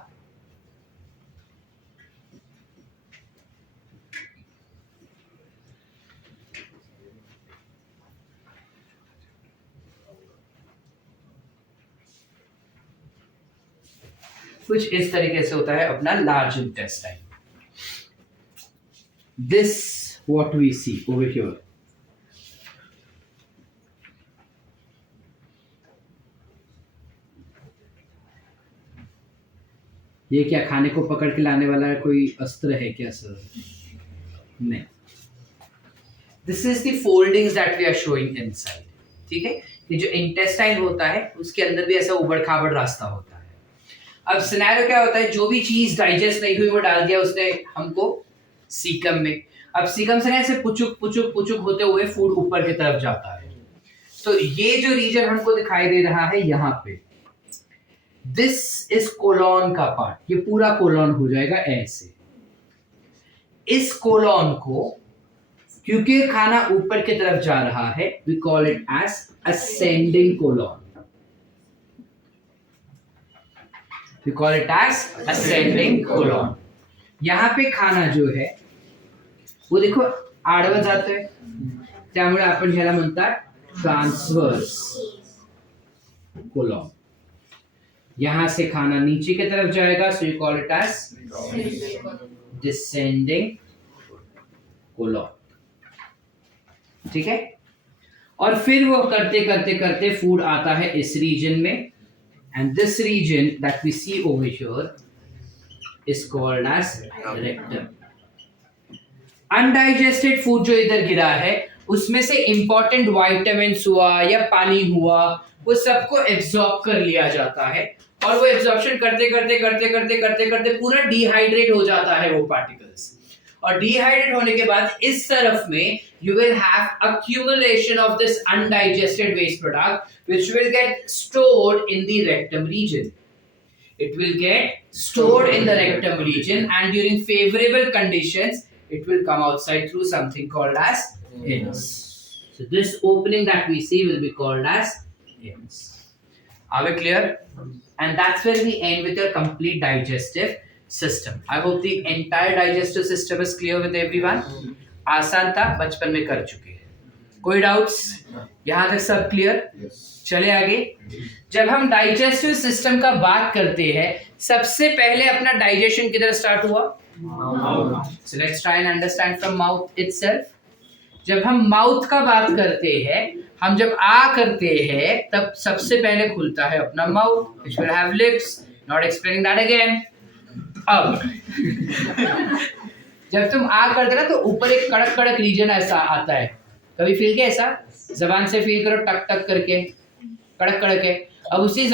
कुछ इस तरीके से होता है अपना large intestine. This what we see over here. ये क्या खाने को पकड़ के लाने वाला कोई अस्त्र है क्या सर? नहीं। This is the foldings that we are showing inside. ठीक है, ये जो इंटेस्टाइन होता है उसके अंदर भी ऐसा उबड़ खाबड़ रास्ता होता है। अब सिनेरियो क्या होता है, जो भी चीज डाइजेस्ट नहीं हुई वो डाल दिया उसने हमको सीकम में। अब सीकम से ना ऐसे पुचुक पुचुक पुचुक होते हुए फूड ऊपर की तरफ जाता है। तो ये जो रीजन हमको दिखाई दे रहा है यहाँ पे, दिस इज कोलॉन का पार्ट। ये पूरा कोलॉन हो जाएगा ऐसे। इस कोलॉन को, क्योंकि खाना ऊपर की तरफ जा रहा है, we call it as ascending colon. We call it as ascending colon. यहाँ पे खाना जो है वो देखो आडवा जातोय, त्यामुळे आपण ह्याला म्हणतात ट्रांसवर्स कोलॉन। यहां से खाना नीचे की तरफ जाएगा, so you call it as descending colon. ठीक है, और फिर वो करते करते करते फूड आता है इस रीजन में, and this region that we see over here is called as rectum. Undigested food जो इधर गिरा है उसमें से इंपॉर्टेंट विटामिन्स हुआ या पानी हुआ, वो सबको एब्जॉर्ब कर लिया जाता है, और वो एब्जॉर्प्शन करते करते करते करते करते करते पूरा डिहाइड्रेट हो जाता है वो पार्टिकल्स। और डिहाइड्रेट होने के बाद इस तरफ में you will have accumulation of this undigested waste product which will get stored in the rectum region. It will get stored in the rectum region, and during favorable conditions it will come outside through something called as anus. So this opening that we see will be called as anus. Are we clear? And that's where we end with your complete digestive system. I hope the entire digestive system is clear with everyone. आसान था, बचपन में कर चुके हैं। कोई doubts? यहाँ तक सब क्लियर? चले आगे। जब हम डाइजेस्टिव सिस्टम का बात करते हैं, सबसे पहले अपना डाइजेशन किधर स्टार्ट हुआ? So let's try and understand from mouth itself. जब हम माउथ का बात करते हैं, हम जब आ करते हैं तब सबसे पहले खुलता है अपना mouth, which will have lips. Not explaining that again. अब जब तुम आ करते ना तो ऊपर एक कड़क कड़क रीजन ऐसा आता है, कभी फील किया ऐसा? जबान से फील करो, टक टक करके कड़क कड़क है। अब उसी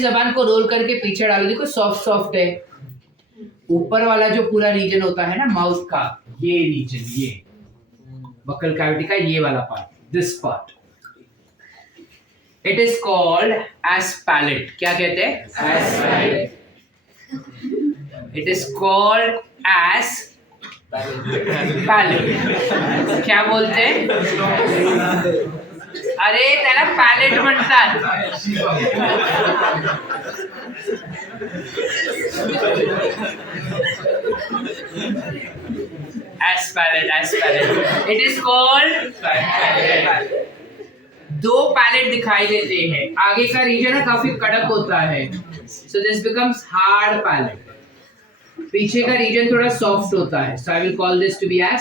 जबान को रोल करके पीछे डालो, देखो सॉफ्ट सॉफ्ट है। ऊपर वाला जो पूरा रीजन होता है ना माउथ का, ये रीजन, ये बकल कैविटी का ये वाला part, this part, it is called as palate. क्या कहते हैं? As palate. It is called as palate. क्या बोलते हैं? अरे त्याला पैलेट म्हणतात। As palate it is called. दो पैलेट दिखाई देते हैं, आगे का रीजन है काफी कड़क होता है, so this becomes hard palate, पीछे का रीजन थोड़ा सॉफ्ट होता है, so I will call this to be as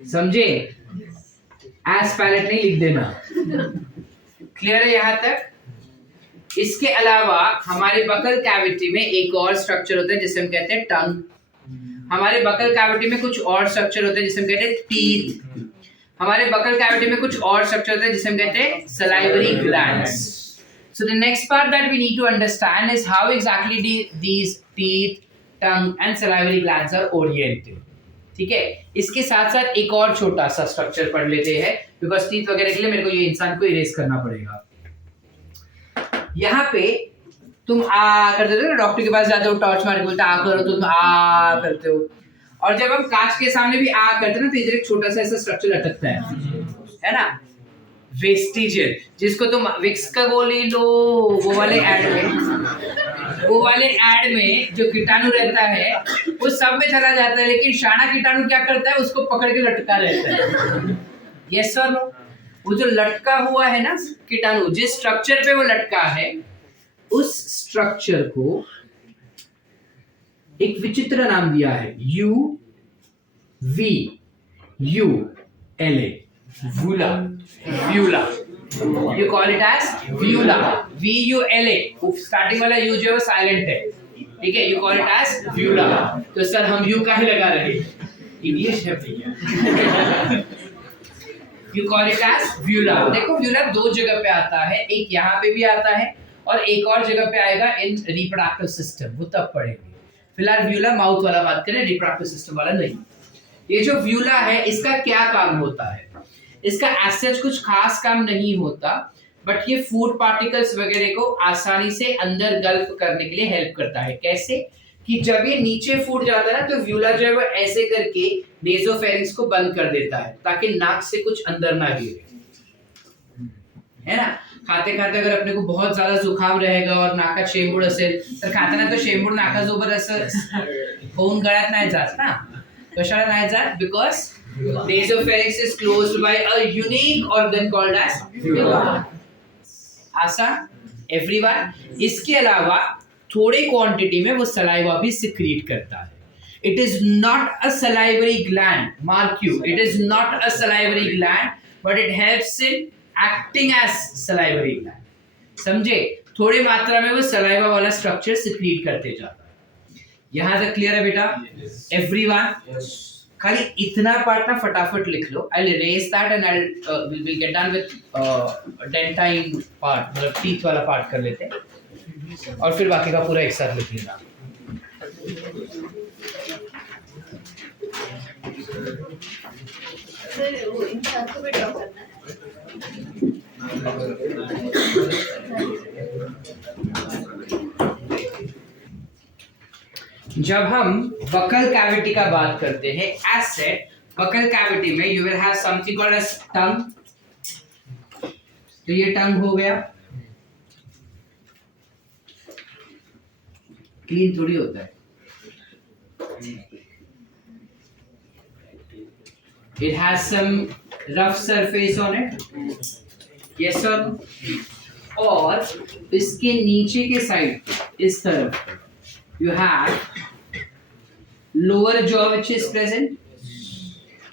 समझे, एस पैलेट नहीं लिख देना, क्लियर है यहां तक। इसके अलावा हमारे बकल कैविटी में एक और स्ट्रक्चर होता है जिसे हम कहते हैं टंग, हमारे बकल कैविटी में कुछ और स्ट्रक्चर होते हैं जिसे हम कहते हैं टीथ, हमारे बकल कैविटी में कुछ और स्ट्रक्चर होते हैं जिसे हम कहते हैं salivary glands. So the next part that we need to understand is how exactly these teeth, tongue and salivary glands are oriented. ठीक है, इसके साथ साथ एक और छोटा सा स्ट्रक्चर पढ़ लेते हैं, बिकॉज टीथ वगैरह के लिए मेरे को ये इंसान को इरेज करना पड़ेगा। यहाँ पे तुम आ करते हो ना, डॉक्टर के पास जाते हो, टॉर्च मार के बोलते आ करो, तुम आ करते हो, और जब हम कांच के सामने भी आ करते हैं ना, तो इधर एक छोटा सा ऐसा स्ट्रक्चर लटकता है ना, वेस्टिजियल, जिसको तुम विक्स का गोली लो, वो वाले ऐड में जो कीटाणु रहता है वो सब में चला जाता है, लेकिन शाना कीटाणु क्या करता है, उसको पकड़ के लटका रहता है। यस और नो? वो जो लटका हुआ है ना कीटाणु, जिस स्ट्रक्चर पे वो लटका है, उस स्ट्रक्चर को एक विचित्र नाम दिया है, UVULA, व्यूला। You call it as व्यूला, VULA, starting वाला U जो है वो साइलेंट है, ठीक है, you call it as व्यूला। तो सर हम U काहे लगा रहे, इंग्लिश है भैया। You call it as व्यूला। देखो व्यूला दो जगह पे आता है, एक यहाँ पे भी आता है और एक और जगह पे आएगा इन रिप्रोडक्टिव सिस्टम, वो तब पढ़ेंगे। फिलहाल व्यूला माउथ वाला बात करें, रिप्रोडक्टिव सिस्टम वाला नहीं। ये जो व्यूला है इसका क्या काम होता है, इसका एज सच कुछ खास काम नहीं होता, बट ये फूड पार्टिकल्स वगैरह को आसानी से अंदर गल्प करने के लिए हेल्प करता है। कैसे कि जब ये नीचे फूड जाता है ना, तो व्यूला जो है वो ऐसे करके नेसोफेरिंक्स को बंद कर देता है ताकि नाक से कुछ अंदर ना गिरे, है ना। खाते खाते अगर अपने को बहुत ज्यादा जुकाम रहेगा और नाका शेंबूड असेल तर खाताना तो शेंबूड नाकासोबत असं होऊन गळ्यात नाही जात ना, कशाला नाही जात, because nasopharynx is closed by a unique organ called as villi. आसान एवरीवन। इसके अलावा थोड़े क्वांटिटी में वो सलाइवा भी सिक्रीट करता है। It is not a salivary gland, mark you, it is not a salivary gland, but it helps in acting as salivary gland. समझे, थोड़ी मात्रा में वो सलाइवा वाला स्ट्रक्चर सिक्रीट करते जाता है। यहां तक क्लियर है बेटा एवरीवन? खाली इतना पार्ट ना फटाफट लिख लो, I will erase that and I will get done with dentine part, मतलब टीथ वाला पार्ट कर लेते हैं और फिर बाकी का पूरा एक साथ लिख लेना। सर वो इन सबको भी ड्रॉ करना है। जब हम बकल कैविटी का बात करते हैं, एज सेड बकल कैविटी में you will have something called as tongue. तो ये टंग हो गया, क्लीन थोड़ी होता है, it has some rough surface on it, yes sir। और इसके नीचे के साइड इस तरफ you have lower jaw which is present.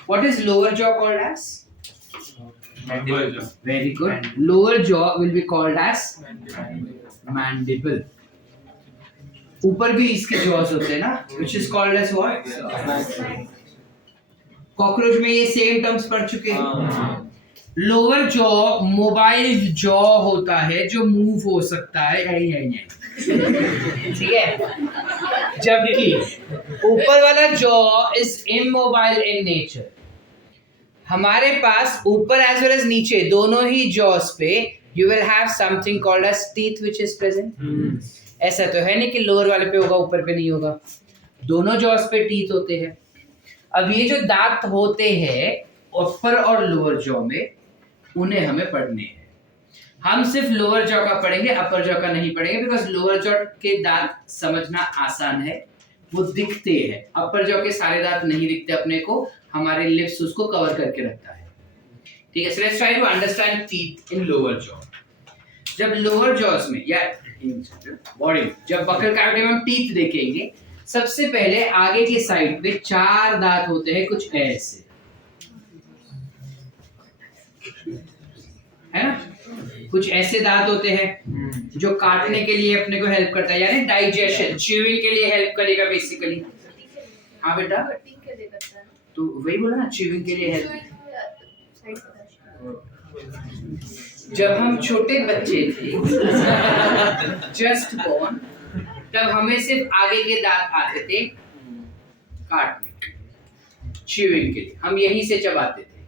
What is lower jaw called as? Very good. Lower jaw will be called as mandible. ऊपर भी इसके jaws होते हैं ना, which is called as what? Cockroach में ये सेम टर्म्स पढ़ चुके हैं। लोअर जॉ मोबाइल जॉ होता है जो मूव हो सकता है, ठीक है, जबकि ऊपर वाला jaw is immobile in nature. हमारे पास ऊपर एज वेल एज नीचे दोनों ही जॉस पे you will have something called as teeth which is present. ऐसा तो है नहीं कि लोअर वाले पे होगा ऊपर पे नहीं होगा, दोनों जॉस पे टीथ होते हैं। अब ये जो दांत होते हैं अपर और लोअर जॉ में, उन्हें हमें पढ़ने हैं। हम सिर्फ लोअर जॉ का पढ़ेंगे, अपर जॉ का नहीं पढ़ेंगे, बिकॉज लोअर जॉ के दांत समझना आसान है, वो दिखते हैं। अपर जॉ के सारे दांत नहीं दिखते अपने को, हमारे लिप्स उसको कवर करके रखता है। ठीक है, so let's try to understand teeth in lower jaw. जब लोअर जॉज में या बॉडी में जब बकल कैविटी में हम टीथ देखेंगे, सबसे पहले आगे की साइड पे 4 दांत होते हैं कुछ ऐसे, है ना? कुछ ऐसे दांत होते हैं जो काटने के लिए अपने को हेल्प करता है, यानी डाइजेशन च्यूइंग के लिए हेल्प करेगा बेसिकली। हाँ बेटा, कटिंग के लिए करता है। तो वही बोला ना, च्यूइंग के लिए हेल्प। जब हम छोटे बच्चे थे जस्ट बॉर्न, तब हमें सिर्फ आगे के दांत आते थे काटने, च्यूइंग के लिए, हम यहीं से चबाते थे,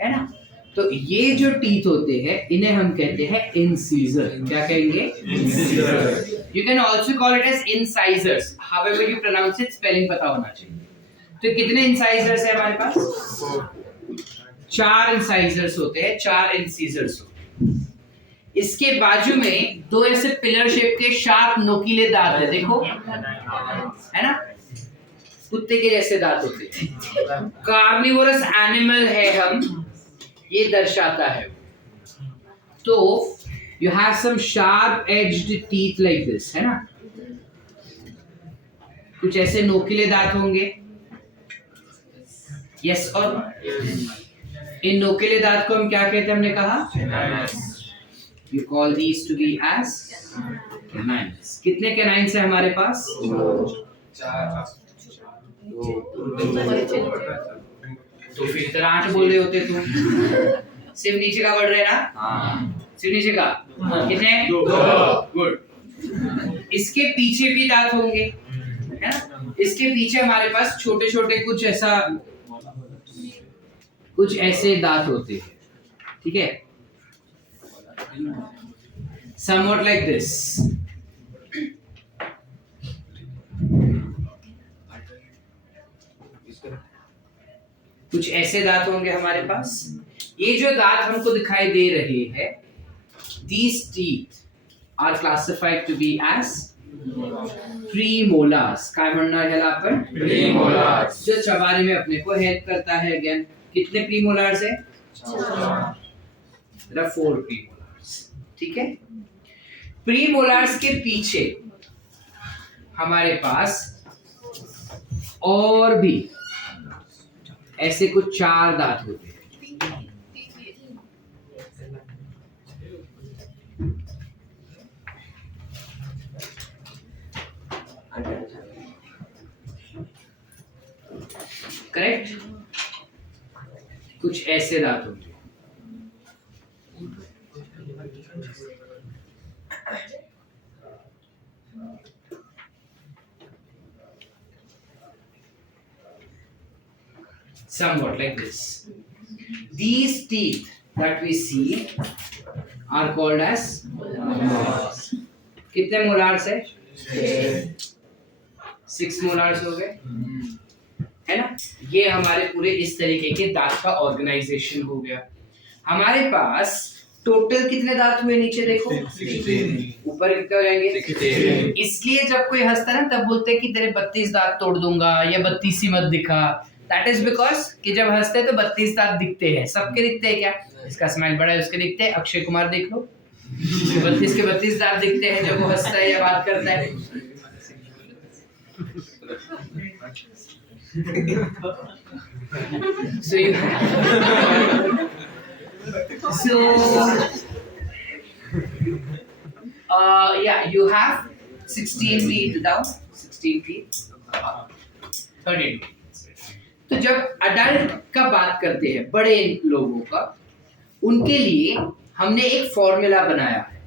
है ना? तो ये जो टीथ होते हैं इन्हें हम कहते हैं इंसीजर। क्या कहेंगे? You can also call it as incisors, however you pronounce it, spelling पता होना चाहिए। तो कितने इंसाइजर्स है हमारे पास? 4 इंसाइजर्स होते हैं, 4 इंसीजर्स होते हैं। इसके बाजू में 2 ऐसे पिलर शेप के शार्प नोकीले दांत है, देखो, है ना? कुत्ते के जैसे दांत होते हैं। कार्निवोरस एनिमल है हम, ये दर्शाता है। तो you have some sharp edged teeth like this, है ना? कुछ ऐसे नोकीले दांत होंगे, यस और इन नोकीले दांत को हम क्या कहते हैं? हमने कहा you call these to be as canines. कितने कैनाइन्स है हमारे पास? 4। तो फिर इधर 8 बोल रहे होते तुम। सिर्फ नीचे का बढ़ रहे हैं ना? सिर्फ नीचे का कितने? 2। गुड। इसके पीछे भी दांत होंगे, है ना? इसके पीछे हमारे पास छोटे छोटे कुछ ऐसे दांत होते हैं, ठीक है? somewhat like this। कुछ ऐसे दांत होंगे हमारे पास। ये जो दांत हमको दिखाई दे रहे हैं, these teeth are classified to be as premolars। काय म्हणणार ह्याला आपण? Premolars। जो चबाने में अपने को हेल्प करता है। अगेन कितने प्रीमोलार्स है? 4। there are 4 प्रीमोलार्स, ठीक है? प्रीमोलार्स के पीछे हमारे पास और भी ऐसे कुछ 4 दांत होते हैं। करेक्ट? कुछ ऐसे दांत होते हैं। Somewhat like this। These teeth that we see are called as molars। कितने मोलार्स है? 6 मोलार्स हो गए, है ना? ये हमारे पूरे इस तरीके के दांत का ऑर्गेनाइजेशन हो गया। हमारे पास टोटल कितने दांत हुए? नीचे देखो, 16। ऊपर कितने हो जाएंगे? 16। इसलिए जब कोई हंसता है ना, तब बोलते हैं कि तेरे 32 दांत तोड़ दूंगा या 32 ही मत दिखा। दैट इज बिकॉज कि जब हंसते हैं तो 32 दांत दिखते हैं। सबके दिखते हैं क्या? इसका स्माइल बड़ा है उसके दिखते हैं। अक्षय कुमार देख लो, 32 के 32 दांत दिखते हैं जब वो हंसता है या बात करता है। So you yeah, you have 16 feet down, 16 feet, 32। तो जब अडल्ट का बात करते हैं, बड़े लोगों का, उनके लिए हमने एक फॉर्मूला बनाया है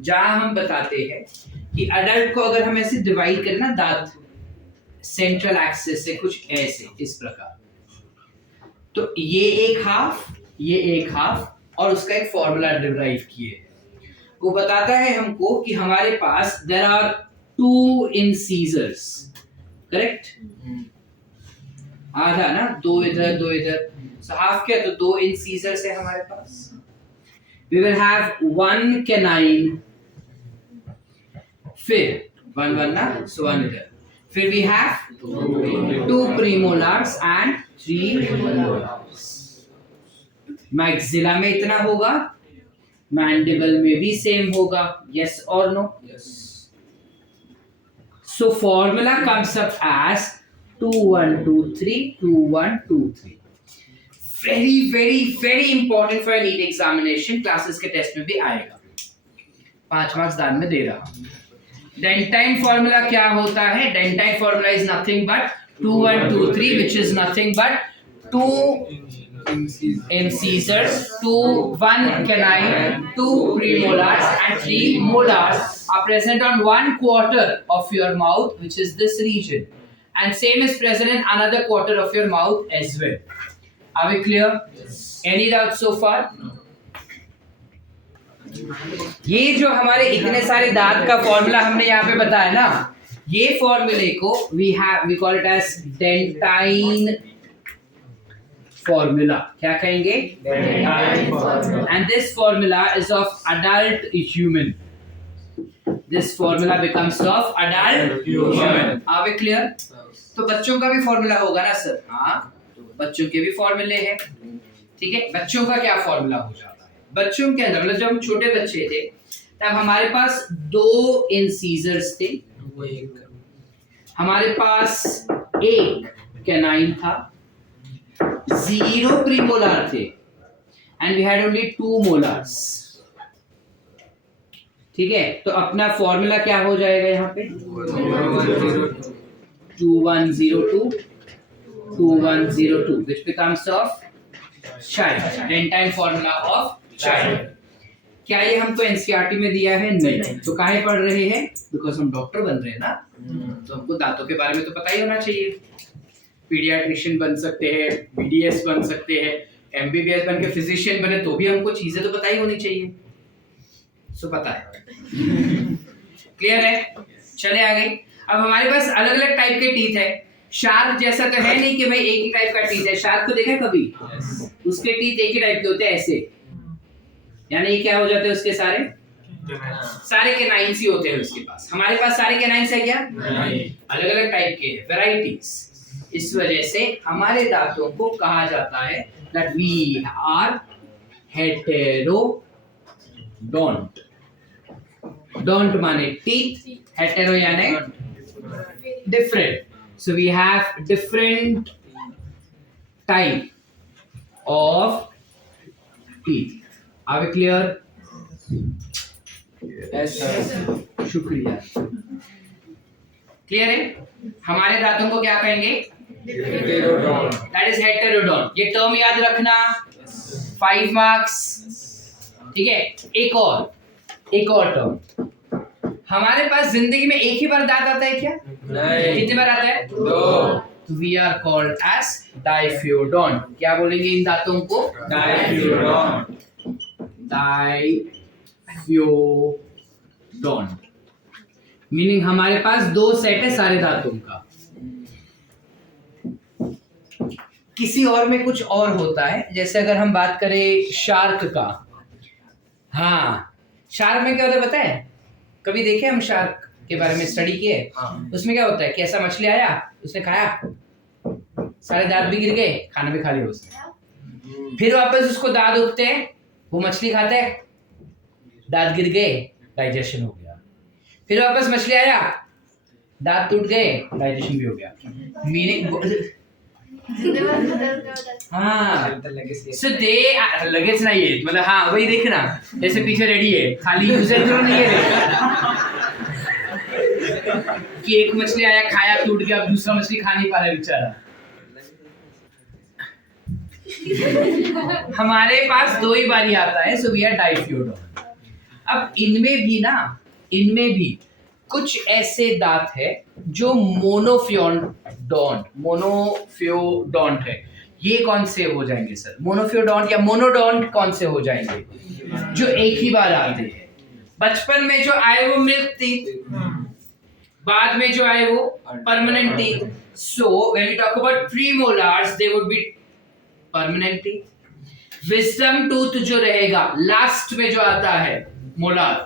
जहां हम बताते हैं कि अडल्ट को अगर हम ऐसे डिवाइड करें ना, दांत सेंट्रल एक्सिस से कुछ ऐसे इस प्रकार, तो ये एक हाफ, ये एक हाफ, और उसका एक फॉर्मूला डिराइव किए हैं। वो बताता है हमको कि हमारे पास देयर आर 2 इंसीजर्स, करेक्ट? आधा ना, 2 इधर 2 इधर, सो हाफ क्या? तो 2 इंसीजर्स है हमारे पास। वी विल हैव 1 कैनाइन, फिर 1 1 ना, सो 1 इधर, फिर we have 2 premolars and 3 molars. Maxilla में इतना होगा, मैंडिबल में भी सेम होगा, यस और no? So formula comes up as 2 1 2 3 2 1 2 3। Very very very important for NEET examination, classes के टेस्ट में भी आएगा। 5 मार्क्स दान में दे रहा हूं। डेंटाइन फॉर्मूला क्या होता है? Dentine formula is nothing but 2 1 2 3 which is nothing but 2 incisors, 1 canine, 2 premolars and 3 molars are present on 1/4 of your mouth, which is this region, and same is present in another quarter of your mouth as well. Are we clear? Any doubts so far? ये जो हमारे इतने सारे दांत का formula हमने यहाँ पे बताया ना, ये फॉर्मूले को we call it as dentine formula. क्या कहेंगे? And this formula is of adult human. This formula becomes of adult human. Are we clear? तो बच्चों का भी फॉर्मूला होगा ना सर? हाँ, बच्चों के भी फॉर्मूले हैं। ठीक है, बच्चों का क्या फॉर्मूला हो जाता है? बच्चों के अंदर मतलब जब हम छोटे बच्चे थे तब हमारे पास 2 इंसीजर्स थे, हमारे पास 1 कैनाइन था, 0 प्रीमोलार थे, and we had only 2 molars. ठीक है, तो अपना फॉर्मूला क्या हो जाएगा यहाँ पे? 2102 2102 which becomes of child, dentine formula of child. क्या ये हमको एनसीईआरटी में दिया है? नहीं। तो काहे पढ़ रहे हैं? बिकॉज हम डॉक्टर बन रहे हैं ना, तो हमको दांतों के बारे में तो पता ही होना चाहिए। पीडियाट्रिशियन बन सकते हैं, बीडीएस बन सकते हैं, एमबीबीएस बन के फिजिशियन बने तो भी हमको चीजें तो पता ही होनी चाहिए। सो पता है। क्लियर है? चले आगे। अब हमारे पास अलग अलग टाइप के टीथ है। शार्क जैसा तो है नहीं कि भाई एक ही टाइप का टीथ है। शार्क को देखा कभी? उसके टीथ एक ही टाइप के होते हैं, ऐसे, यानी ये क्या हो जाते हैं उसके सारे कैनाइन्स ही होते हैं उसके पास। हमारे पास सारे कैनाइन्स है क्या? अलग अलग टाइप के हैं, वैरायटीज। इस वजह से हमारे दांतों को कहा जाता है that we are heterodont। Don't माने टीथ, हेटेरो यानी different. So we have different type of teeth. Are we clear? Yes. शुक्रिया। क्लियर है? हमारे दांतों को क्या कहेंगे? That is heterodont। ये टर्म याद रखना, 5 मार्क्स। ठीक है, एक और टर्म। हमारे पास जिंदगी में एक ही बार दांत आता है क्या? नहीं। कितनी बार आता है? 2। We are called as diphyodont. क्या बोलेंगे इन दांतों को? डाइफ्यूडोंट। मीनिंग हमारे पास 2 सेट है सारे दांतों का। किसी और में कुछ और होता है, जैसे अगर हम बात करें शार्क का। हाँ, शार्क में क्या होता है पता है? कभी देखे हम शार्क के बारे में स्टडी किए? उसमें क्या होता है कि ऐसा मछली आया, उसने खाया, सारे दांत भी गिर गए, खाना भी खा लिया उसने। फिर वापस उसको दांत उगते हैं, वो मछली खाता है, दांत गिर गए, डाइजेशन हो गया। फिर वापस मछली आया, दांत टूट गए, डाइजेशन भी हो गया। मीनिंग हाँ, सो दे लगेज नहीं है, मतलब हाँ वही देखना, जैसे पीछे रेडी है, खाली यूजर तो नहीं है कि एक मछली आया, खाया, टूट गया, अब दूसरा मछली खा नहीं पा रहा बेचारा। हमारे पास 2 ही बारी आता है, सो वी आर डाइफ्यूडोंट। अब इनमें भी कुछ ऐसे दांत है जो मोनोफियोडोंट है। ये कौन से हो जाएंगे सर? मोनोफियोडोंट या मोनोडोंट कौन से हो जाएंगे? जो एक ही बार आते हैं। बचपन में जो आए वो मिल्क टीथ, बाद में जो आए वो permanent teeth. So when we talk about premolars they would be permanent teeth. Wisdom tooth जो रहेगा लास्ट में जो आता है molar,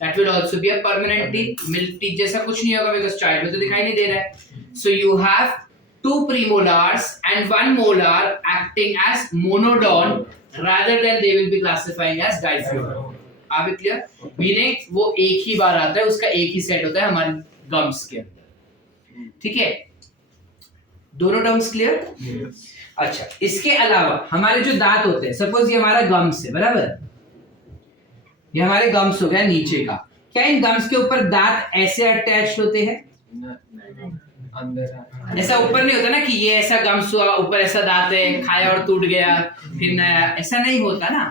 that will also be a permanent teeth. Milk teeth जैसा कुछ नहीं होगा because child में तो दिखाई नहीं दे रहा है. So you have 2 premolars and 1 molar acting as monodon rather than they will be classifying as diphyodon. आप क्लियर? मीनिंग वो एक ही बार आता है, उसका एक ही सेट होता है हमारे गम्स के अंदर. ठीक है, दोनों टर्म्स क्लियर? अच्छा, इसके अलावा हमारे जो दांत होते हैं, सपोज ये हमारा गम्स है, बराबर? ये हमारे गम्स हो गया नीचे का. क्या इन गम्स के ऊपर दांत ऐसे अटैच होते हैं? ऐसा ऊपर नहीं होता ना कि ये ऐसा गम्स हुआ, ऊपर ऐसा दांत है, खाया और टूट गया, फिर नया, ऐसा नहीं होता ना.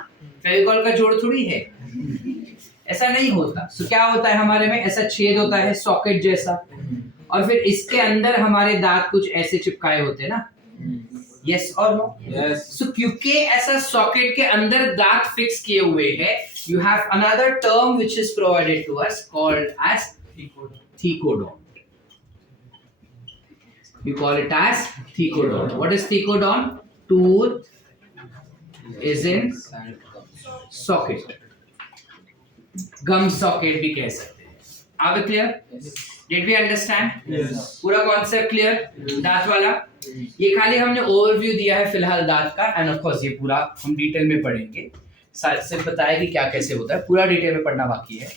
फेविकॉल का जोड़ थोड़ी है, ऐसा नहीं होता. सो क्या होता है हमारे में? ऐसा छेद होता है सॉकेट जैसा, और फिर इसके अंदर हमारे दांत कुछ ऐसे चिपकाए होते हैं ना. यस और नो? Yes. सो क्योंकि ऐसा सॉकेट के अंदर दांत फिक्स किए हुए हैं, you have another term which is provided to us called as thecodont. We call it as thecodont. What is thecodont? Tooth is in socket. Gum socket भी कह सकते हैं. Are we clear? Did we understand? Yes. पूरा concept clear? दांत वाला ये खाली हमने ओवरव्यू दिया है फिलहाल दांत का, एंड ऑफ कोर्स ये पूरा हम डिटेल में पढ़ेंगे. सिर्फ बताया कि क्या कैसे होता है, पूरा डिटेल में पढ़ना बाकी है.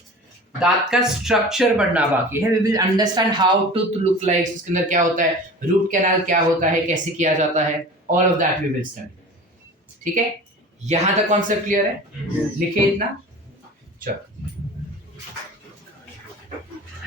दांत का स्ट्रक्चर पढ़ना बाकी है. We will understand how tooth look like, उसके अंदर क्या होता है, रूट कैनाल क्या होता है, कैसे किया जाता है, all of that we will study. ठीक है, यहां तक कॉन्सेप्ट क्लियर है? लिखे इतना. चलो